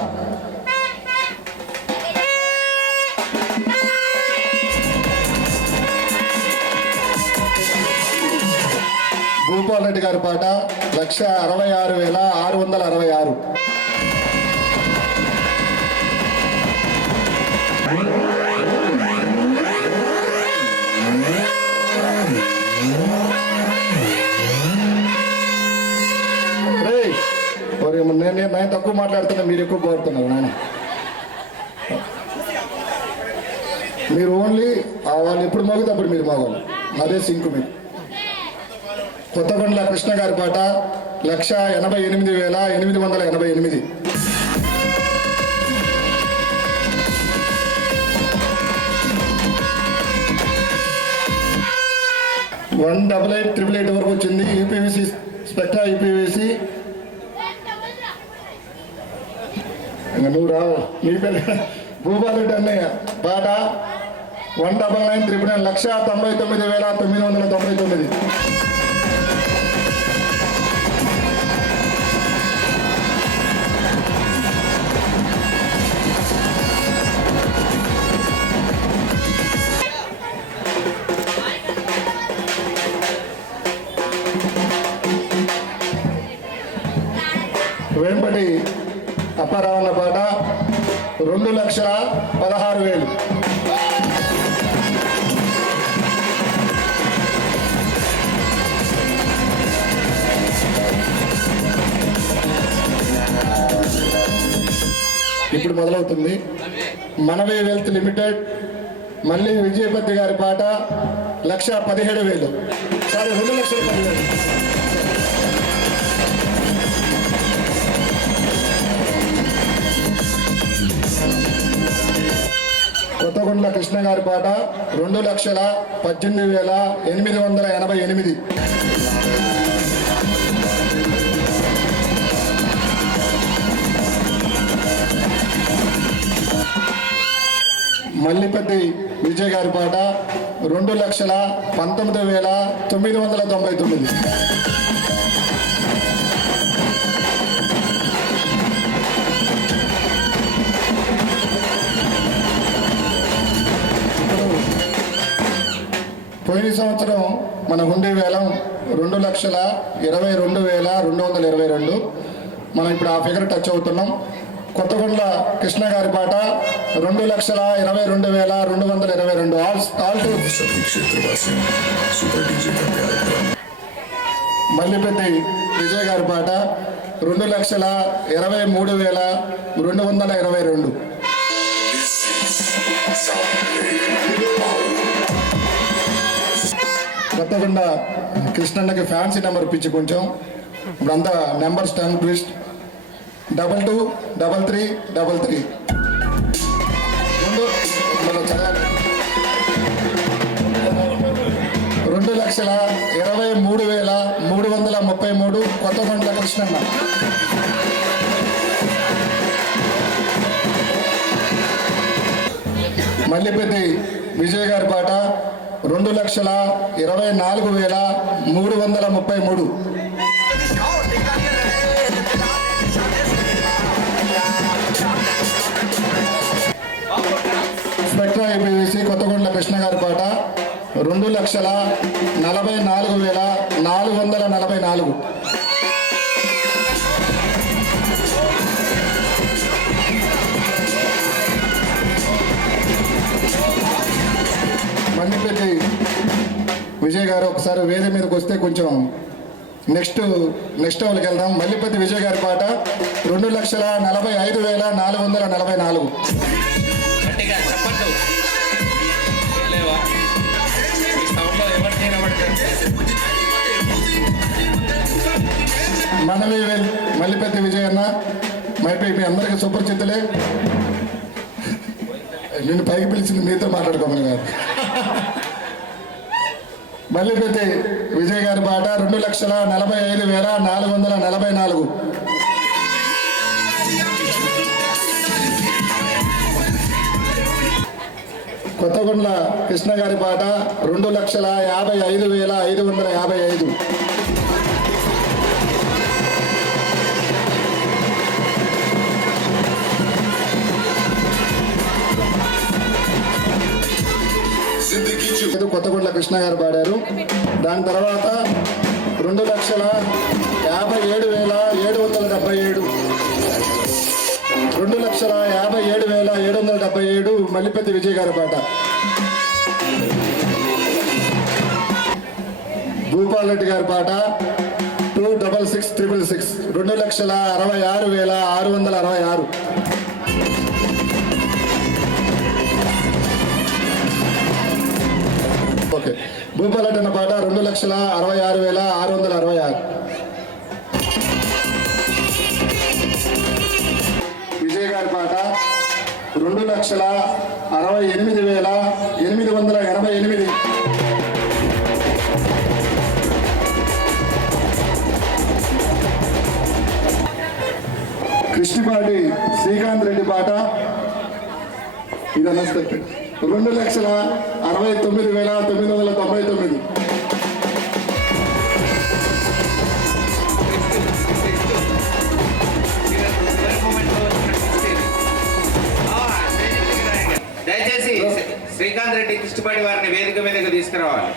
భూపాల్ రెడ్డి గారి పాట 1,66,666. నేను తక్కువ మాట్లాడుతున్నా, మీరు ఎక్కువ కోరుతున్నారు నాయన. మీరు ఓన్లీ వాళ్ళు ఎప్పుడు మోగితే అప్పుడు మీరు మోగాలి, అదే సింకు మీకు. కొత్తగొండల కృష్ణ గారి పాట 1,88,888. $1,88,888 వరకు వచ్చింది. యూపీవీసీ స్పెక్ట్రా యూపీవీసీ ఇంకా నువ్వు రావు మీ పిల్ల భూపాలరెడ్డి అన్నయ్య పాట 1,99,999 1,99,999. వెంపటి అప్పారావు అన్న పాట 2,16,000. ఇప్పుడు మొదలవుతుంది. మనవే వెల్త్ లిమిటెడ్ మళ్ళీ విజయపతి గారి పాట 1,17,000. సారీ 2,10,000. కొత్తగొండల కృష్ణ గారి పాట 2,18,888. మల్లిపతి విజయ్ గారి పాట 2,19,999. పోయిన సంవత్సరం మన హుండీ వేలం 2,22,222. మనం ఇప్పుడు ఆ ఫిగర్ టచ్ అవుతున్నాం. కొత్తగొండ కృష్ణ గారి పాట 2,22,222. మల్లిపెట్టి విజయ్ గారి పాట 2,23,222. కొత్తగొండ కృష్ణన్నకి ఫ్యాన్సీ నెంబర్ ఇప్పించి కొంచెం ఇప్పుడు అంతా నెంబర్స్ టంగ్ ట్విస్ట్ 223333 2,23,333 కొత్తగొండ కృష్ణన్న. మల్లిపెద్ది విజయ్ గారి పాట 2,24,333. స్పెక్ట్రా ఐపీవీసీ కొత్తగొండ కృష్ణ గారి పాట 2,44,444. మన్నిపెట్టి విజయ్ గారు ఒకసారి వేరే మీదకి వస్తే కొంచెం నెక్స్ట్ వాళ్ళకి వెళ్దాం. మల్లిపతి విజయ్ గారి పాట 2,45,444. మనవి మల్లిపతి విజయ్ అన్న మైపై మీ అందరికీ సుపరిచితులే. నిన్ను పైకి పిలిచింది మీతో మాట్లాడుకోమని గారు. మల్లిపతి విజయ్ గారి పాట 2,45,444. కొత్తగొండ కృష్ణ గారి పాట 2,55,555. కొత్తగొండ కృష్ణ గారు పాడారు. దాని తర్వాత 2,57,777. 2,57,777 మల్లిపతి విజయ్ గారి పాట. భూపాల్ రెడ్డి గారి పాట 2,66,666. 2,66,666. ఓకే. భూపాల్ రెడ్డి అన్న పాట 2,66,666. విజయ్ గారి పాట 2,68,888. కృష్ణపాటి శ్రీకాంత్ రెడ్డి పాట ఇదన్నా 2,69,999. దయచేసి శ్రీకాంత్ రెడ్డి కృష్ణపాటి వారిని వేదిక మీదకి తీసుకురావాలి.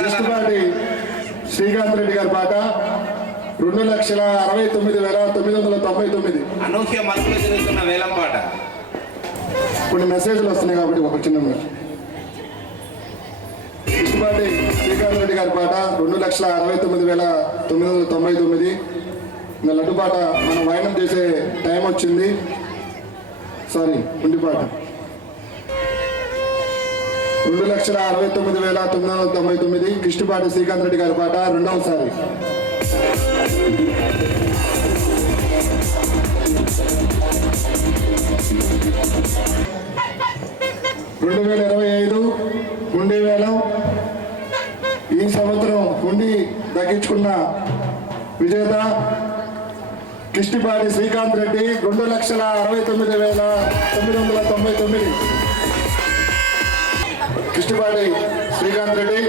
కృష్ణపాటి శ్రీకాంత్ రెడ్డి గారి పాట 2,69,999. అనూహ్య మలుపులు జరుగుతున్న వేలం పాట. కొన్ని మెసేజ్లు వస్తున్నాయి కాబట్టి ఒక చిన్న కృష్ణపాటి శ్రీకాంత్ రెడ్డి గారి పాట 2,69,999. ఇంకా లడ్డు పాట మనం వైనం చేసే టైం వచ్చింది. సారీ ఉండి పాట 2,69,999. కృష్ణపాటి శ్రీకాంత్ రెడ్డి గారి పాట రెండవసారి. 2025 హుండీ వేలం. ఈ సంవత్సరం హుండీ దక్కించుకున్న విజేత కృష్ణపాటి శ్రీకాంత్ రెడ్డి 2,69,999. కృష్ణపాటి శ్రీకాంత్ రెడ్డి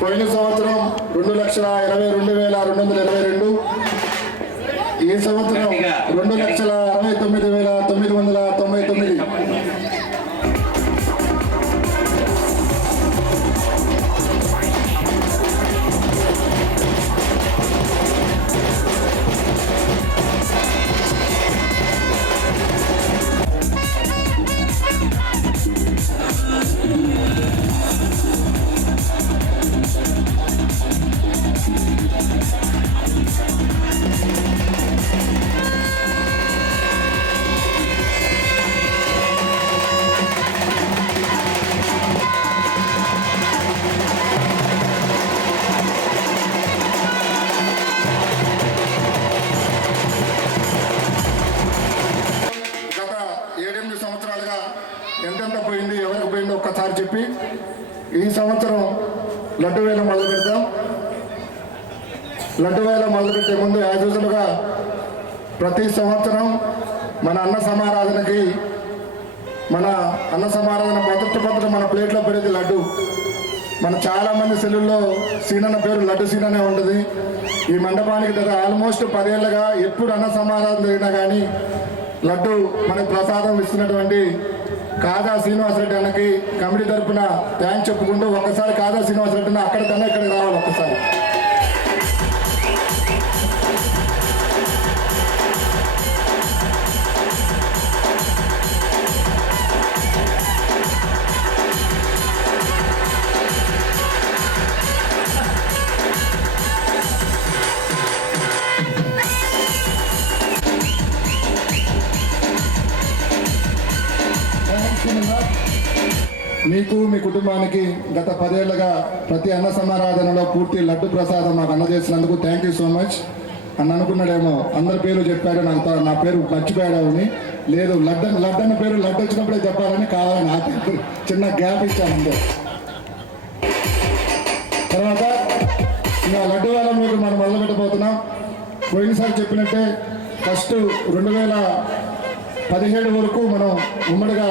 పోయిన సంవత్సరం 2,22,222. ఈ సంవత్సరం 2,69,999. సంవత్సరం లడ్డు వేలం మొదలు పెడతాం. లడ్డు వేలం మొదలుపెట్టే ముందు యాజ్ యూజువల్గా ప్రతి సంవత్సరం మన అన్న సమారాధనకి మొదట మన ప్లేట్లో పడేది లడ్డు. మన చాలామంది సెల్లుల్లో సీనన్న పేరు లడ్డు సీననే ఉంటుంది. ఈ మండపానికి దగ్గర ఆల్మోస్ట్ 10 ఏళ్ళుగా ఎప్పుడు అన్న సమారాధన జరిగినా కానీ లడ్డు మనకు ప్రసాదం ఇస్తున్నటువంటి కాదా శ్రీనివాసరెడ్డి అన్నకి కమిటీ తరఫున థ్యాంక్స్ చెప్పుకుంటూ ఒకసారి కాదా శ్రీనివాసరెడ్డి అన్న అక్కడ కన్నా ఇక్కడికి రావాలి ఒక్కసారి. మీకు మీ కుటుంబానికి గత 10 ఏళ్ళుగా ప్రతి అన్న సమారాధనలో పూర్తి లడ్డు ప్రసాదం మాకు అందజేసినందుకు థ్యాంక్ యూ సో మచ్. అని అనుకున్నాడేమో అందరి పేరు చెప్పాడు, నా పేరు మర్చిపోయాడని. లేదు, లడ్డన్న పేరు లడ్డు వచ్చినప్పుడే చెప్పాలని కావాలని నాకు చిన్న గ్యాప్ ఇచ్చాను. తర్వాత ఇంకా లడ్డు వేలంలోకి మనం మొదలు పెట్టబోతున్నాం. పోయినసారి చెప్పినట్టే ఫస్ట్ 2017 వరకు మనం ఉమ్మడిగా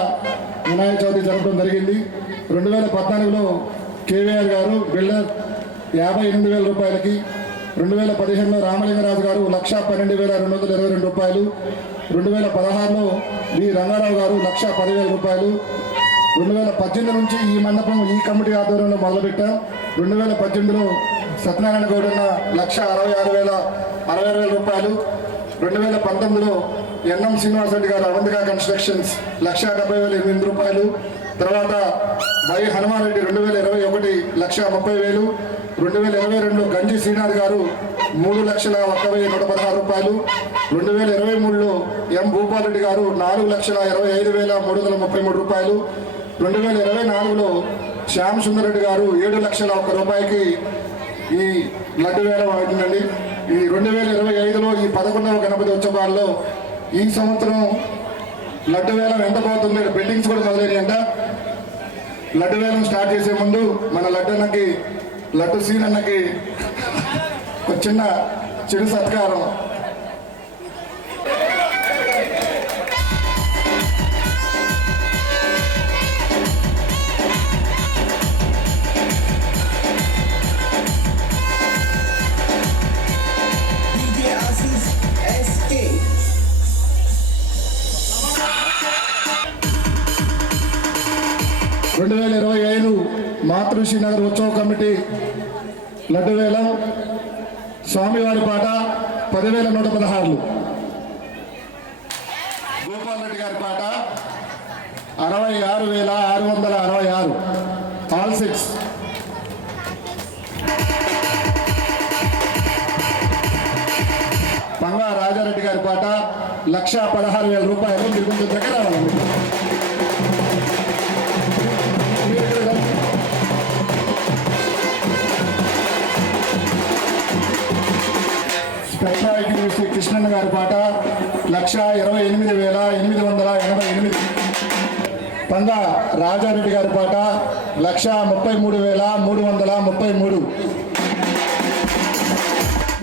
వినాయక చవితి జరపడం జరిగింది. 2014లో కేవీఆర్ గారు బిల్డర్ 58,000 రూపాయలకి, 2015లో రామలింగరాజు గారు 1,12,222 రూపాయలు, 2016లో బి రంగారావు గారు 1,10,000 రూపాయలు, 2018 నుంచి ఈ మండపం ఈ కమిటీ ఆధ్వర్యంలో మొదలుపెట్టాం. 2018లో సత్యనారాయణ గౌడన్న 1,66,000 రూపాయలు, 2019లో ఎన్ఎం శ్రీనివాసరెడ్డి గారు అవంతిక కన్స్ట్రక్షన్స్ 1,70,800 రూపాయలు, తర్వాత వై హనుమాన్ రెడ్డి 2021 1,30,000, 2022లో గంజి శ్రీనాథ్ గారు 3,01,116 రూపాయలు, 2023లో ఎం భూపాల్ రెడ్డి గారు 4,25,333 రూపాయలు, 2024లో శ్యామ్ సుందర్ రెడ్డి గారు 7,01,000 రూపాయలకి ఈ లడ్డు వేలం అవుతుందండి. ఈ 2025లో ఈ 11వ గణపతి ఉత్సవాల్లో ఈ సంవత్సరం లడ్డు వేలం ఎంత పోతుంది, బిల్డింగ్స్ కూడా మొదలైనవి అంట. లడ్డు వేలం స్టార్ట్ చేసే ముందు మన లడ్డు సీన్ అన్నకి ఒక చిరు సత్కారం. మాతృశ్రీ నగర్ ఉత్సవ కమిటీ లడ్డు వేలం స్వామివారి పాట 10,116, గోపాల్ రెడ్డి గారి పాట 66,666, ఆల్ 6. పంగా రాజారెడ్డి గారి పాట 1,16,000 రూపాయలు. మీరు కొంచెం దగ్గర రావాలి. శ్రీ కృష్ణన్న గారి పాట 1,28,888. పంగా రాజారెడ్డి గారి పాట 1,33,333.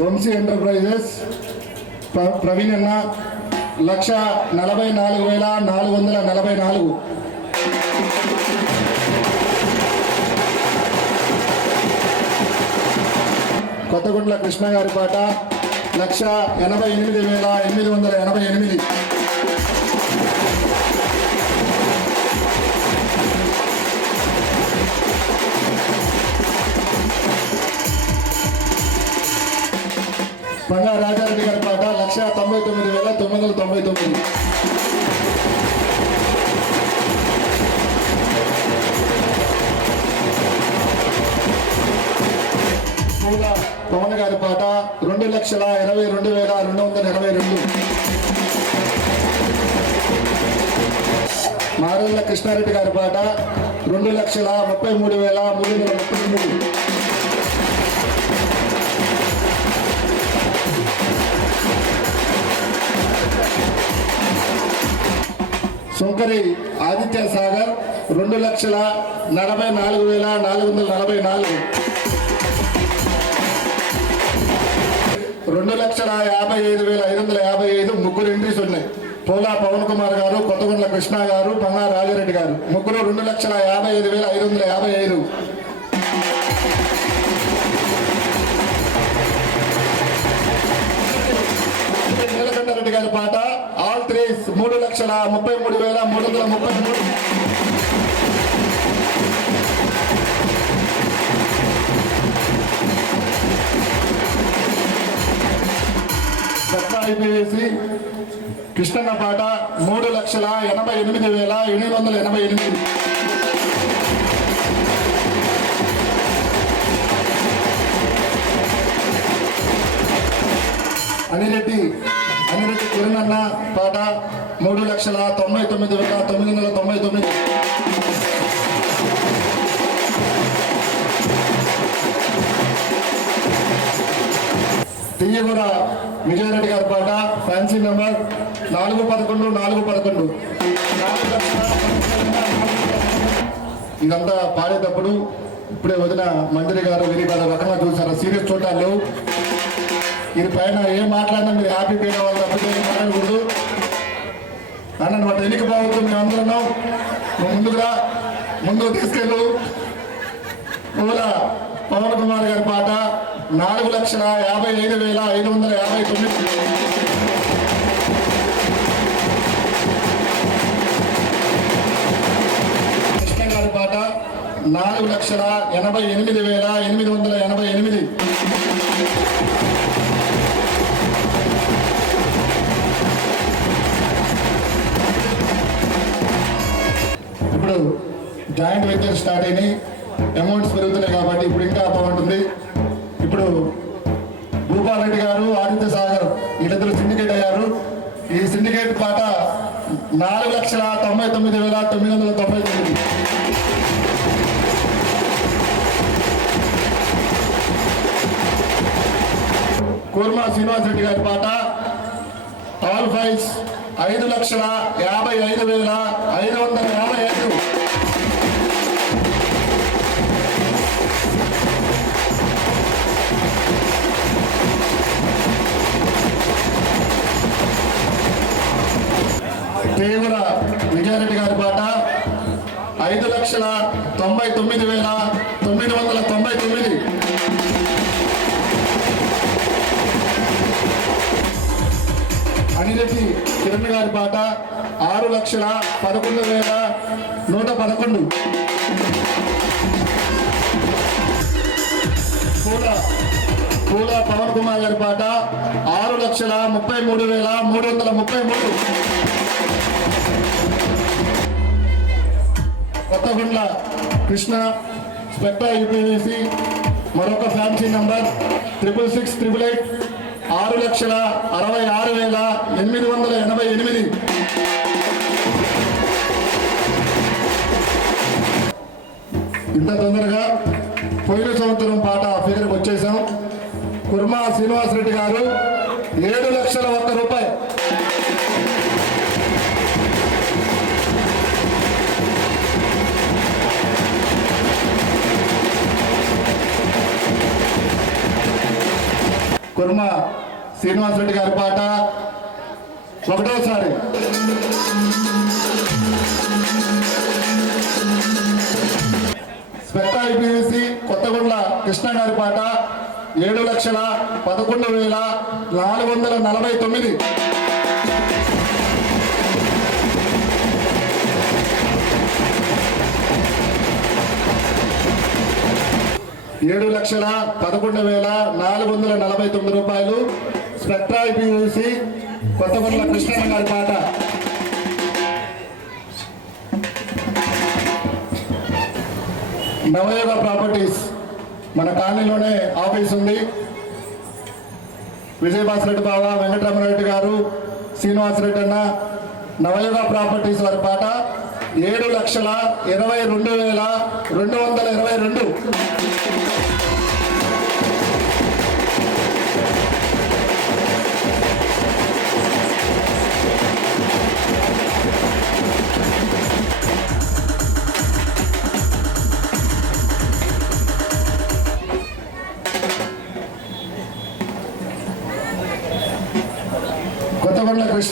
వంశీ ఎంటర్ప్రైజెస్ ప్రవీణ్ అన్న 1,44,444. కొత్తగుంట్ల కృష్ణ గారి పాట 1,88,888. పంగా రాజారెడ్డి గారి పాట 1,99,999. పవన్ గారి పాట 2,22,222. మారెళ్ళ కృష్ణారెడ్డి గారి పాట 2,33,333. సుంకరి ఆదిత్య సాగర్ 2,44,444 2,55,555 ముగ్గురు ఎంట్రీస్ ఉన్నాయి. పోలా పవన్ కుమార్ గారు, కొత్తగొండ్ల కృష్ణ గారు, పంగా రాజారెడ్డి గారు ముగ్గురు 2,55,555. నీలకంఠరెడ్డి గారి పాట ఆల్ త్రీస్ 3,33,333. ఐపీఎస్సి కృష్ణన్న పాట 3,88,888. అనిరెడ్డి కిరణ్ అన్న పాట 3,99,999. తీయగుర విజయరెడ్డి గారి పాట ఫ్యాన్సీ నెంబర్ 411. ఇదంతా పాడేటప్పుడు ఇప్పుడే వదిన మంజరి గారు వీరి గారు రకంగా చూసారు. సీరియస్ చూడాలి. ఇది పైన ఏం మాట్లాడినా మీరు హ్యాపీ ఫీల్ అవ్వాలి తప్పితే ఏం మాట్లాడకూడదు. అన్న వాటి ఎన్నికపోవద్దు. మేమందరం ముందుకు తీసుకెళ్ళు. పవన్ కుమార్ గారి పాట 4,55,559. కృష్ణ గారి పాట 4,88,888. ఇప్పుడు జాయింట్ వెంచర్ స్టార్ట్ అయినాయి. అమౌంట్స్ పెరుగుతున్నాయి కాబట్టి ఇప్పుడు ఇంకా బాగుంటుంది. ఇప్పుడు భూపాల్ రెడ్డి గారు, ఆదిత్య సాగర్ వీళ్ళిద్దరు సిండికేట్ అయ్యారు. ఈ సిండికేట్ పాట 4,99,999. కూర్మా శ్రీనివాస్ రెడ్డి గారి పాట ఆల్ ఫైల్స్ 5,55,555. తీవ్ర విజయారెడ్డి గారి పాట 5,99,999. అనిరెడ్డి కిరణ్ గారి పాట 6,11,111. పూల పవన్ కుమార్ గారి పాట 6,33,333. కొత్తగొండ్ల కృష్ణ స్పెక్టా యూపీవీసీ మరొక ఫ్యాన్సీ నంబర్ 66688. 6,66,888. ఇంత తొందరగా పోయిన సంవత్సరం పాట ఫిగర్కి వచ్చేసాం. కుర్మా శ్రీనివాస్ రెడ్డి గారు 7,01,000 రూపాయలు. కుర్మా శ్రీనివాస్ రెడ్డి గారి పాట ఒకటోసారి. స్పెక్టా ఐపీవీసీ కొత్తగొండ్ల కృష్ణ గారి పాట 7,11,449. ₹7,11,449 స్పెక్ట్రా ఐపీయూసీ కొత్తగొండ్ల కృష్ణ గారి పాట. నవయోగ ప్రాపర్టీస్ మన కాలనీలోనే ఆఫీస్ ఉంది. విజయభాస్రెడ్డి బావ, వెంకటరమణరెడ్డి గారు, శ్రీనివాసరెడ్డి అన్న, నవయోగ ప్రాపర్టీస్ వారి పాట 7,22,222.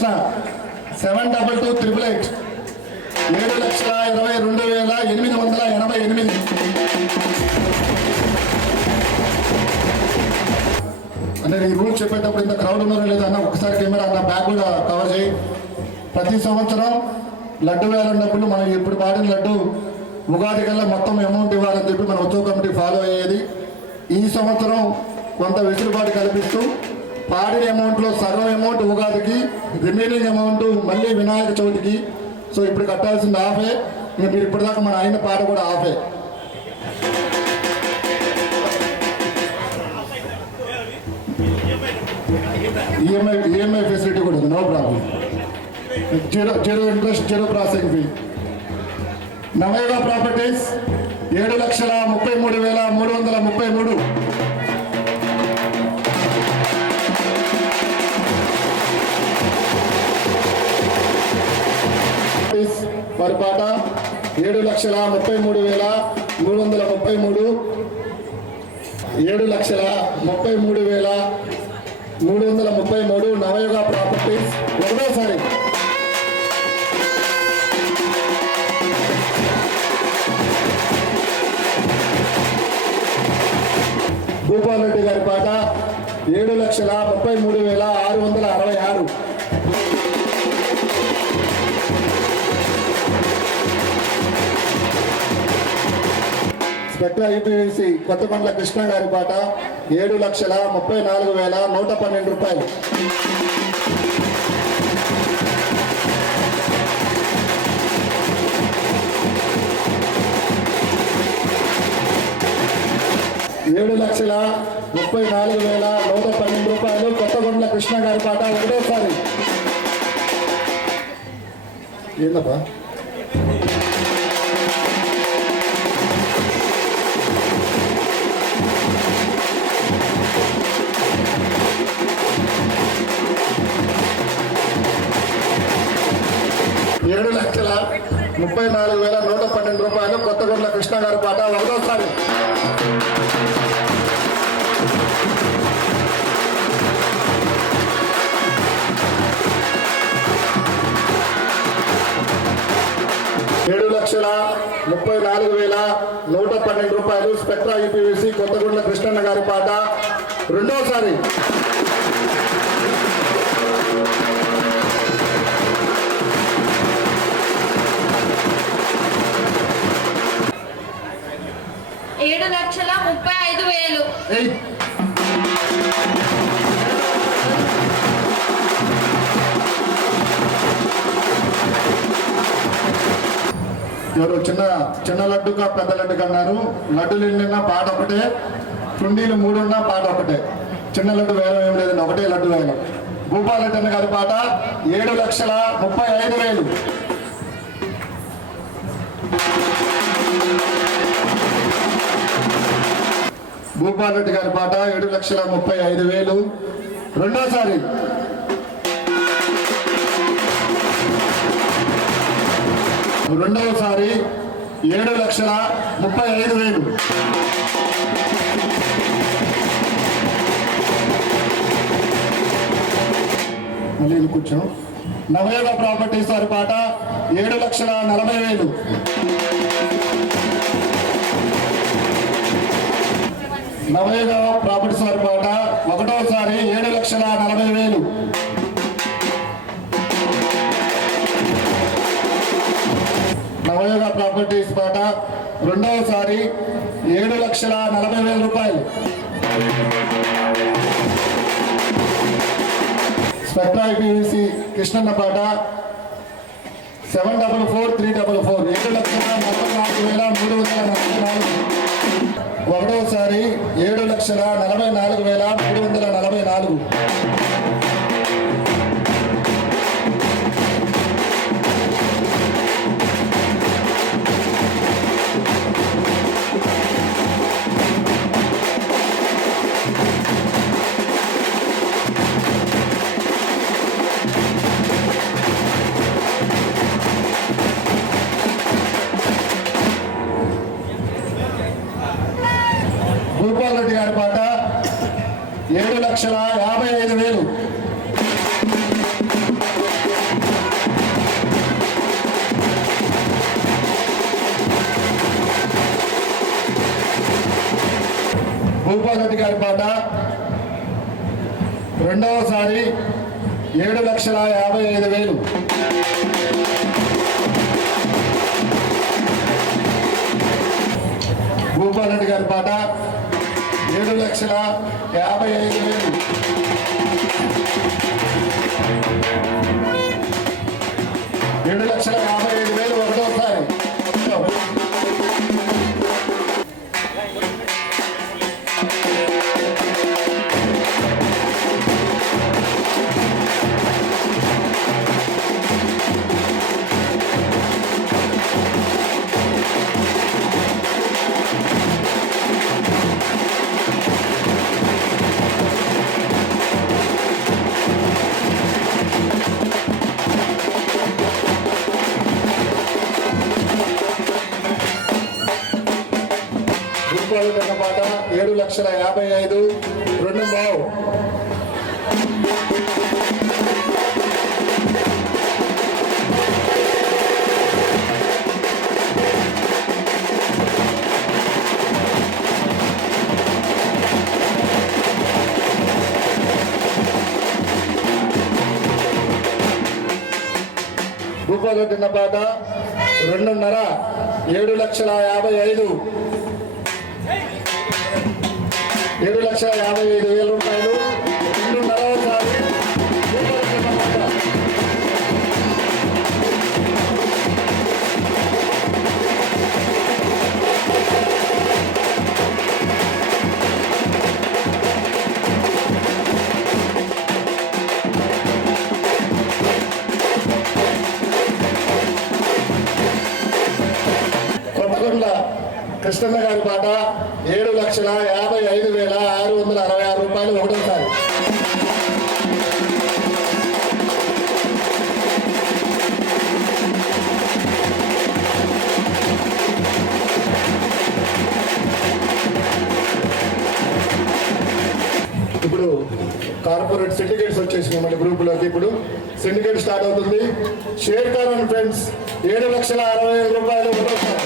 కృష్ణ 722888 7,22,888. అంటే ఈ రూల్ చెప్పేటప్పుడు ఇంత క్రౌడ్ ఉన్నారో లేదా అన్న ఒకసారి కెమెరా అన్న బ్యాగ్ కూడా కవర్ చేయి. ప్రతి సంవత్సరం లడ్డు వేలం డబ్బులు మనం ఇప్పుడు పాడిన లడ్డు ఉగాది కల్లా మొత్తం అమౌంట్ ఇవ్వాలని చెప్పి మన ఉత్సవ కమిటీ ఫాలో అయ్యేది. ఈ సంవత్సరం కొంత వెసులుబాటు కల్పిస్తూ పాడిన అమౌంట్లో సగం అమౌంట్ ఉగాదికి, రిమైనింగ్ అమౌంట్ మళ్ళీ వినాయక చవితికి. సో ఇప్పుడు కట్టాల్సింది హాఫే. ఇంకా మీరు ఇప్పటిదాకా మన అయిన పాట కూడా హాఫే. ఈఎంఐ ఫెసిలిటీ కూడా ఉంది, no problem. Zero interest, zero processing fee. Navayuga properties 7,33,333. వారి పాట 7,33,333. 7,33,333 నవయుగ ప్రాపర్టీస్. ఒకటోసారి భూపాల్ రెడ్డి గారి పాట 7,33,666. స్పెక్ట్రా యూపీవీసీ కొత్తకొండల కృష్ణ గారి పాట 7,34,112 రూపాయలు. ₹7,34,112 కొత్తకొండల కృష్ణ గారి పాట. ఒకటోసారి ఏందప్పా ₹7,34,112 కొత్తకొండల కృష్ణ గారి పాట. ఒకటోసారి ₹7,34,112 స్పెక్ట్రా యూపీవీసీ కొత్తగూడెల కృష్ణన్న గారి పాట. రెండోసారి ₹7,35,000. ఎవరు చిన్న లడ్డుగా పెద్ద లడ్డుగా అన్నారు. లడ్డులు ఎన్నిన్నా పాట ఒకటే, కుండీలు 3 ఉన్నా పాట ఒకటే. చిన్న లడ్డు వేలం ఏం లేదండి, ఒకటే లడ్డు వేలం. భూపాల్ రెడ్డి గారి పాట 7,35,000. భూపాల్ రెడ్డి గారి పాట 7,35,000. రెండోసారి రెండవసారి 7,35,000. మళ్ళీ కూర్చోం. నవయుగ ప్రాపర్టీస్ వారి పాట 7,40,000. నవయుగ ప్రాపర్టీస్ వారి పాట ఒకటోసారి 7,40,000. నవయుగ ప్రాపర్టీస్ పాట రెండవసారి 7,40,000 రూపాయలు. స్పెక్ట్రా యూపీవీసీ కృష్ణన్న పాట 7,44,344. 7,44,344. ఒకటోసారి 7,44,344. భూపాల్ రెడ్డి గారి పాట 7,55,000. భూపాల్ రెడ్డి గారి పాట రెండవసారి 7,55,000. భూపాల్ రెడ్డి గారి పాట 7,55,000. 7,55,000 ఒకటోసారి. భూపాల్ రెడ్డి పాట 7,55,000. 2 బావు. భూపాల్ రెడ్డి పాట 2.5. 7,55,000. 7,55,000 రూపాయలు. 2.5సారి కొత్తకొండ కృష్ణన్న గారి పాట 7,55,666 రూపాయలు. ఒకటోసారి. ఇప్పుడు కార్పొరేట్ సిండికేట్స్ వచ్చేసినాయి మళ్ళీ గ్రూపులోకి. ఇప్పుడు సిండికేట్ స్టార్ట్ అవుతుంది. షేర్ కార్ అండ్ ఫ్రెండ్స్ 7,60,000 రూపాయలు. ఒకటోసారి.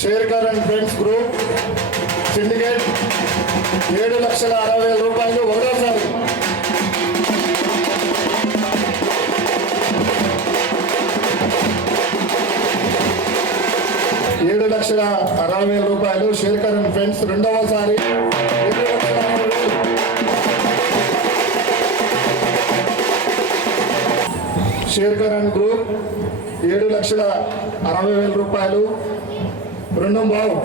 Share car and friends group syndicate 7,60,000 రూపాయలు. ఒకటోసారి. ₹7,60,000 షేర్ కార్ అండ్ ఫ్రెండ్స్ రెండవసారి. 7,60,000. షేర్ కార్ అండ్ గ్రూప్ 7,60,000 రూపాయలు. 2 బావు.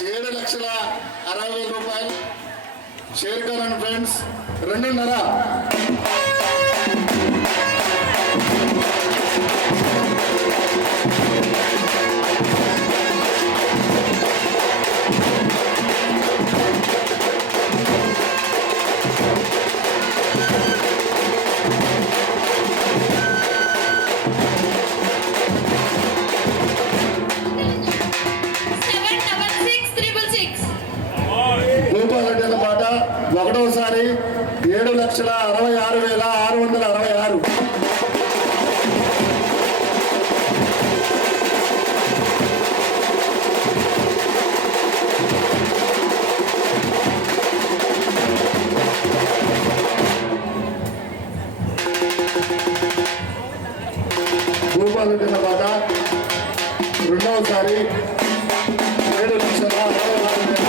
₹7,60,000 share car and friends 2.5. Bhupal Reddy అన్న పాట ఒకటోసారి 7,66,666. భూపాల్ రెడ్డి అన్న పాట రెండవసారి 7,66,666.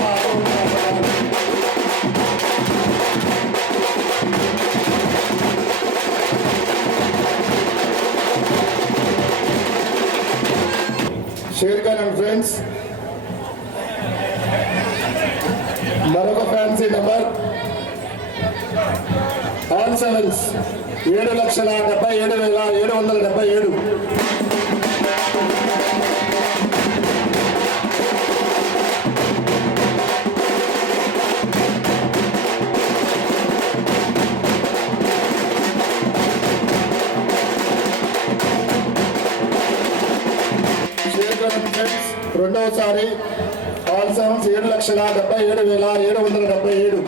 షేర్ కార్ అండ్ ఫ్రెండ్స్ మరొక ఫ్యాన్సీ నెంబర్ ఆల్ సెవెన్స్ 7,77,777. రెండవసారి ఆల్ సౌండ్స్ 7,77,777.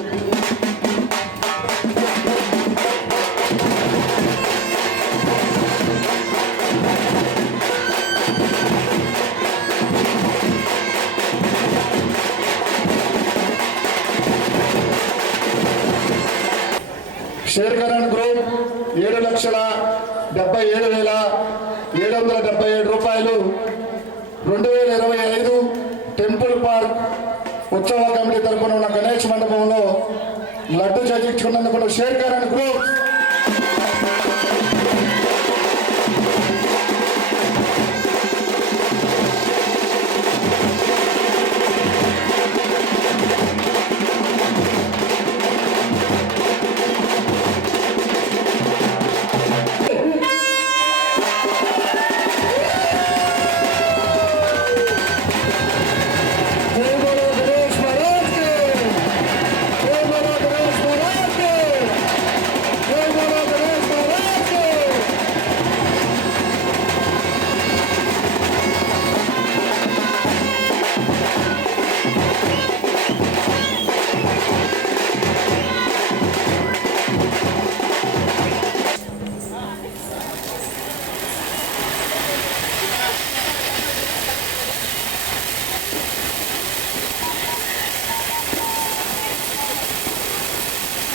షేర్కరణ్ గ్రూప్ 7,77,777 రూపాయలు 2025 టెంపుల్ పార్క్ ఉత్సవ కమిటీ తరపున ఉన్న గణేష్ మండపంలో లడ్డు చేయించుకున్నందుకు షేర్కరణ్ గ్రూప్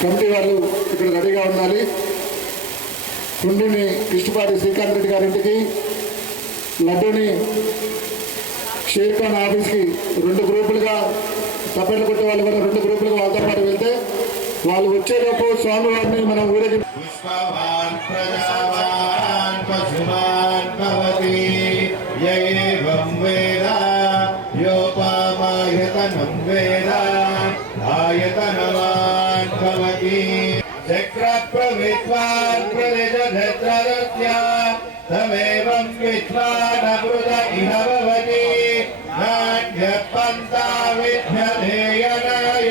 కమిటీ వాళ్ళు ఇక్కడ రెడీగా ఉండాలి. కుండిని కృష్ణపాటి శ్రీకాంత్ రెడ్డి గారింటికి, లడ్డూని షేర్ఖాన్ ఆఫీస్కి 2 గ్రూపులుగా తప్పట్లు కొట్టే వాళ్ళు కూడా 2 గ్రూపులుగా వాళ్ళతో పాటు వెళ్తే వాళ్ళు వచ్చేలోపు స్వామివారిని మనం ఊరేగి चक्रप्रविद्वान् प्रविजधत्ररस्य तमेवं विद्वानमृत इह भवति नान्यपन्था विद्यधेयनाय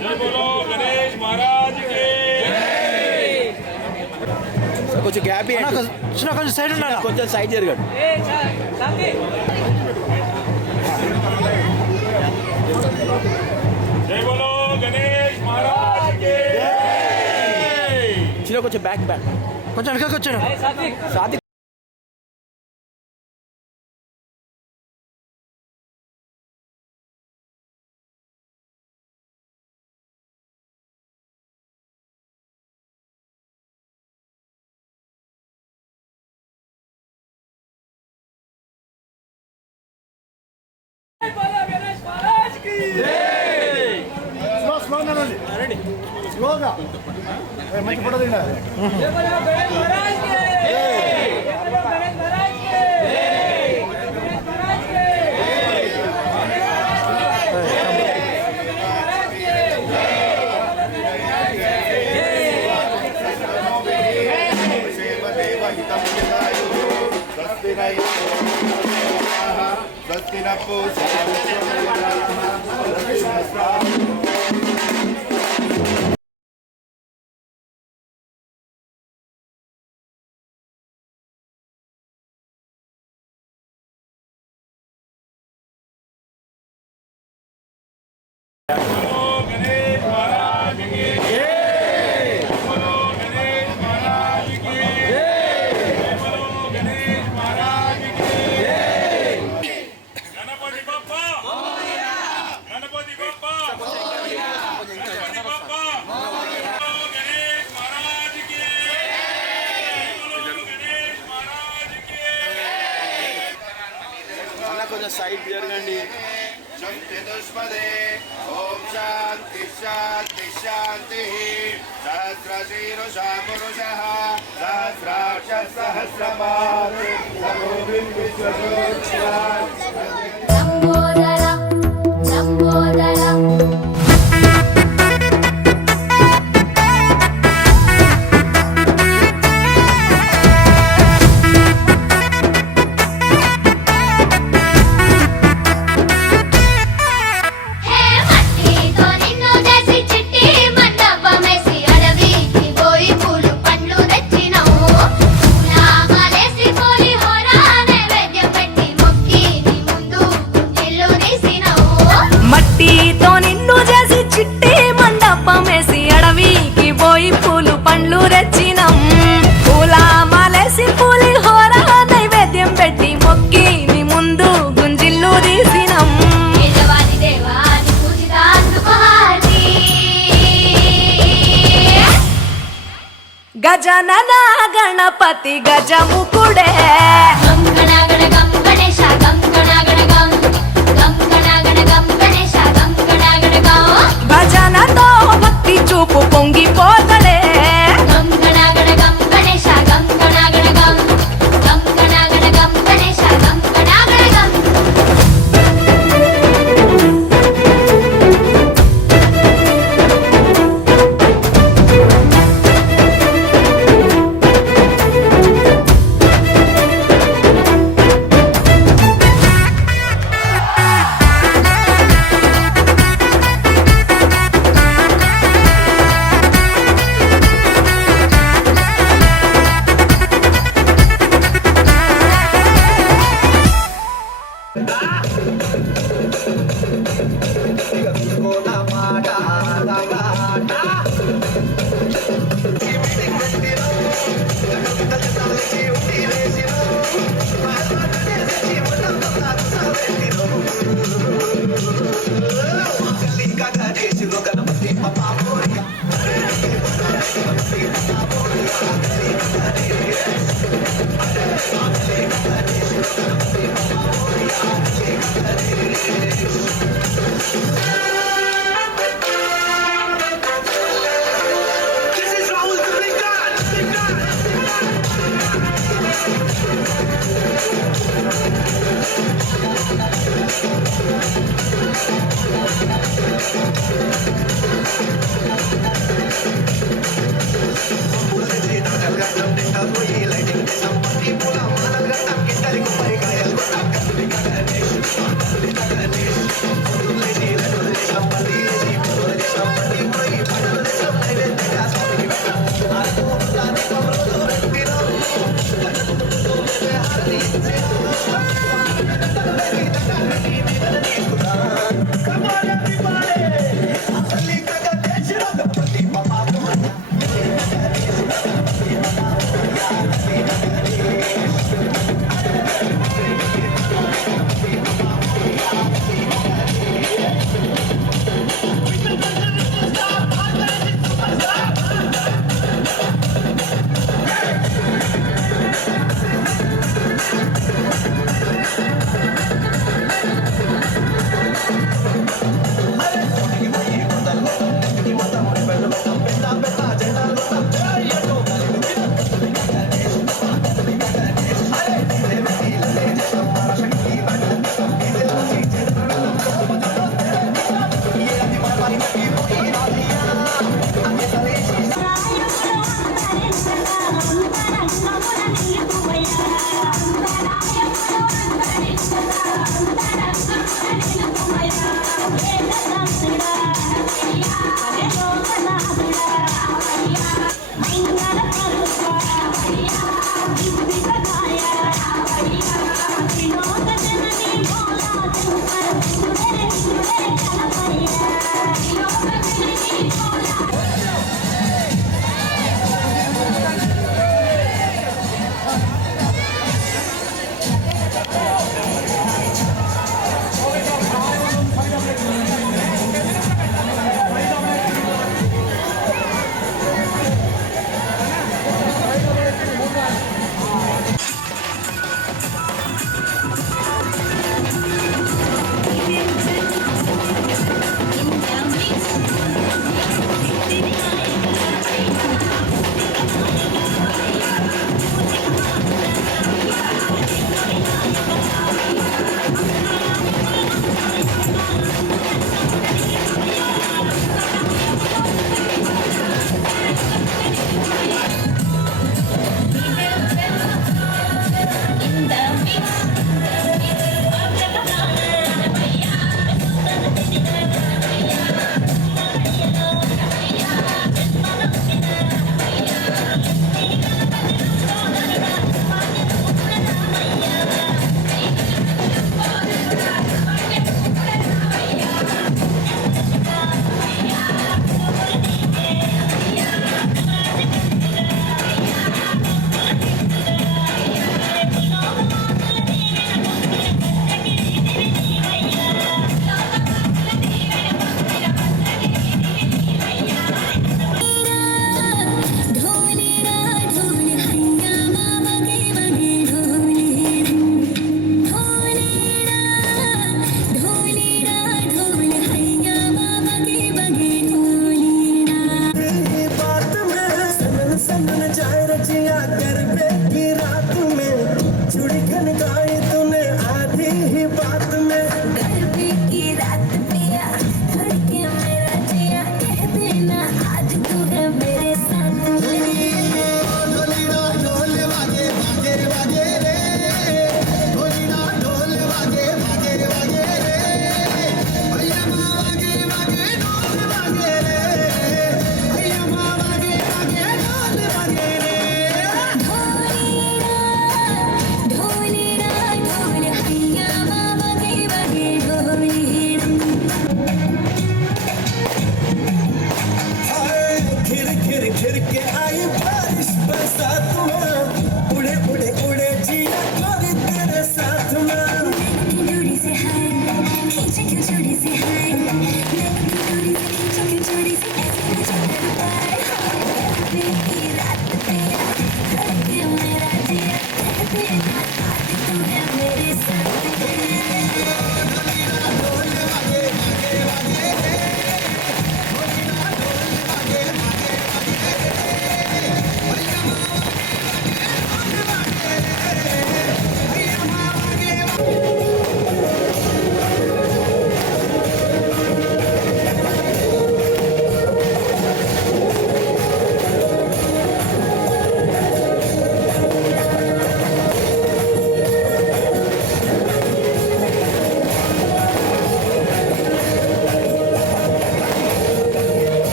जय बोलो गणेश महाराज की కొంచెం గ్యాప్ కొంచెం సైడ్ ఉండాలి, కొంచెం సైడ్ జరగండి. జై బోలో గణేష్ మహారాజ్ కి చిన్న కొంచెం బ్యాక్ కొంచెం వెనకకి వచ్చాడు సాత్విక్. స్లోగా మంచి ఫోటో తిండాలి. गणेश महाराज की जय बोलो गणेश महाराज की जय बोलो गणेश महाराज की जय गणपति बप्पा मोरया गणपति बप्पा मोरया गणपति बप्पा गणेश महाराज की जय बोलो गणेश महाराज की అలా కొంచెం సైడ్ జరగండి. चतुष्पदे ओम शांति शांति शांति सहस्रशीर्षा पुरुषः सहस्राक्ष सहस्रपाद सर्वोऽपि विश्वसोऽक्षरात् लंबोदरा लंबोदरा మట్టితో నిన్ను చేసి చిట్టి మండపమేసి అడవికి పోయి పూలు పండ్లు గజనన గణపతి గజముకుడే గం గణగణ గం గణేశ గం గణగణ గం గం గణగణ గం గణేశ గం గణగణ గం భజనతో భక్తి చూపు పొంగిపోతలే గం గణగణ గం గణేశ గం గణగణ గం గం గణగణ గం గణేశ గం గణగణ గం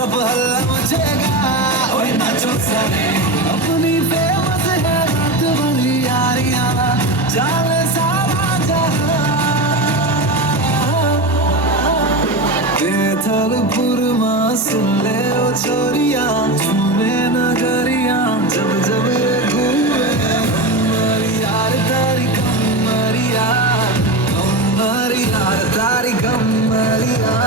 सब हल्ला मचेगा ओए नाचो सारे अपनी फेमस है रात वाली यारियां जाने सारा जहां केथलपुर मां सुन ले ओ छोरियां झूमे नगरियां जब जब ये घूमे हमारी यार तारी कमरिया हमारी यार तारी कमरिया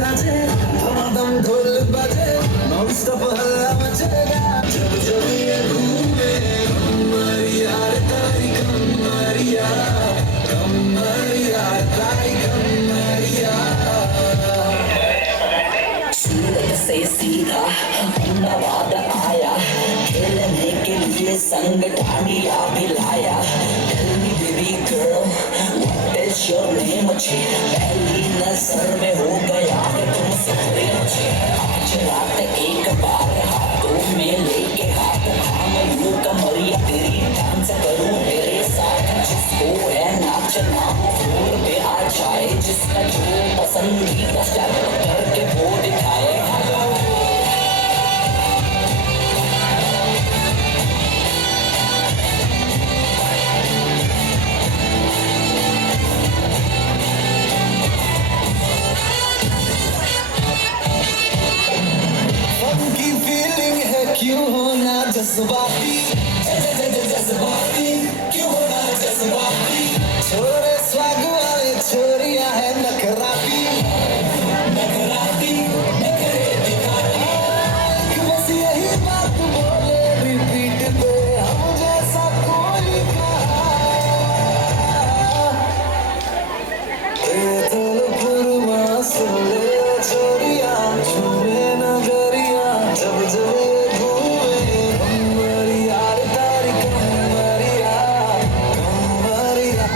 नाचे दम ढोल बजे नॉन स्टॉप हल्ला मचेगा जब जब ये घूमे कमरिया तारी कमरिया कमरिया तारी कमरिया सूरत से सीधा अहमदाबाद आया खेलने के लिए संग डांडिया भी लाया Tell me baby girl what is your name मुझे पहली नजर में हो गया है तुमसे मुझे आज रात एक बार हाथों में लेके हाथ थाम लूं कमरिया तेरी डांस करूं तेरे साथ जिसको है नाचना फ्लोर पे आ जाए जिसका जो पसंदीदा स्टेप करके वो दिखाए की फीलिंग है क्यों होना जज्बाती जज्बाती क्यों होना जज्बाती छोरे स्वाग वाले छोरियां है नखराती नखराती नखरे दिखाती बस यही बात बोले रिपीट पे हम जैसा कोई कहा तो पुरवा सुले छोरियां छुए नगरिया जब जब घूमे कमरिया तारी कमरिया कमरिया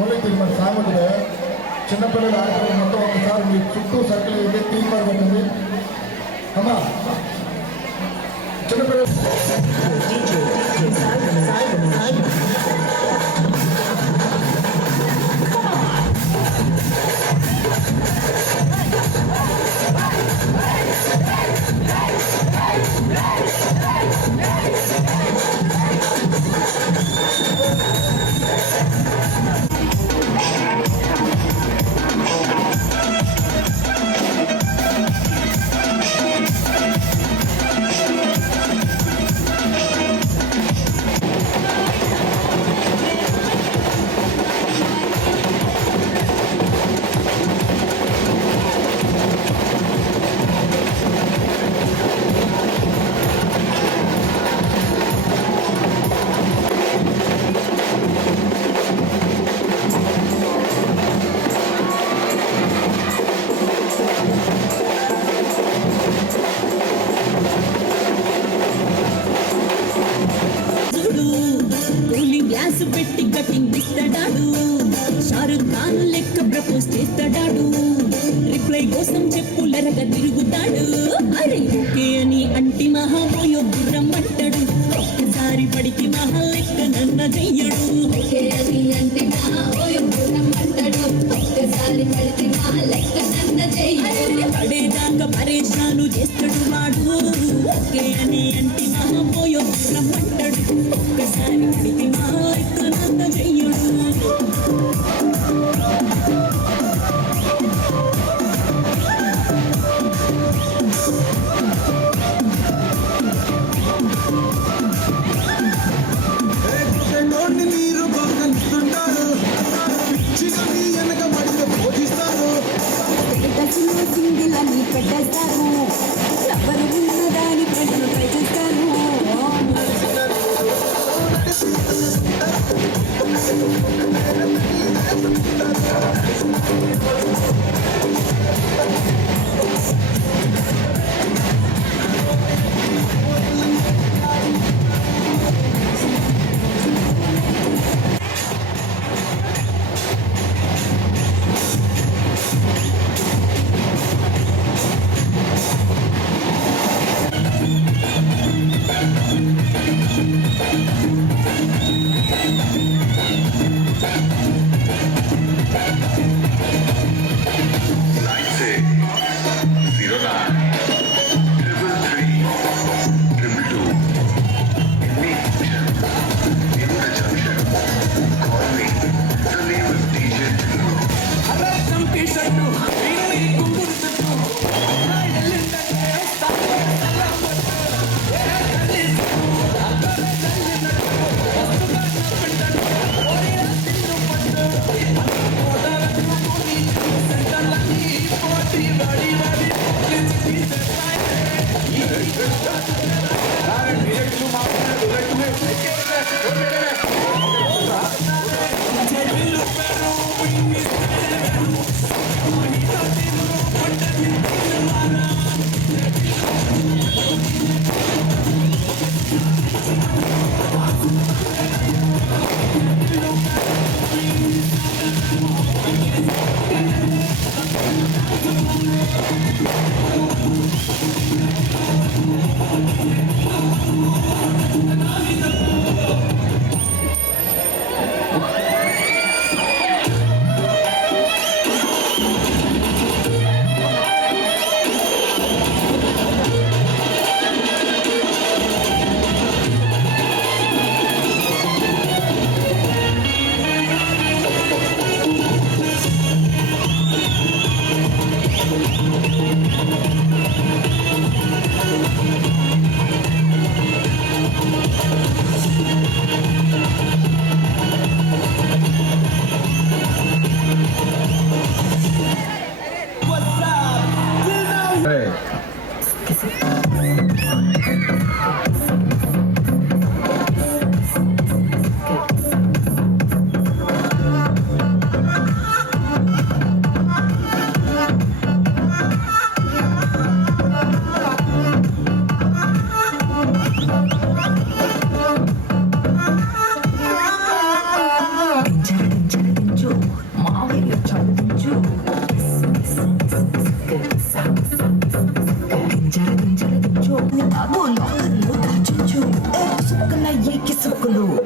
ఓన్లీ తిరుమల సామగ్రి చిన్నపిల్లలు ఆడుతున్న మొత్తం ఒకసారి మీ చుట్టూ సర్కిల్ వెళ్ళి తీర్మానం ఉంటుంది అమ్మా చిన్నపిల్లలు మనసు పెట్టి కటింగ్ ఇస్తాడాడు షారుఖ్ ఖాన్ లెక్క ప్రపోజ్ చేస్తాడాడు రిప్లై కోసం చెప్పులెరగా తిరుగుతాడు అరే ఓకే అని అంటి మహాపోయో గుర్రం అంటాడు ఒక్కసారి పడికి మహా లెక్క నన్న చెయ్యడు ఓకే అని అంటి మహాపోయో గుర్రం అంటాడు ఒక్కసారి పడికి మహా లెక్క నన్న చెయ్యడు పడేదాకా పరేషాను చేస్తాడు వాడు ఓకే అని అంటి మహాపోయో గుర్రం అంటాడు ఒక్కసారి పడికి మహా లెక్క నన్న చెయ్యడు మీరు బాగా వెనక మడిలో పోజిస్తారు సింగిలని పెట్టేస్తారు ఎవరు ఉన్నదాని ప్రజలు ట్రై చేస్తారు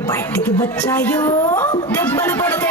బయటికి వచ్చాయో దెబ్బలు పడతాయి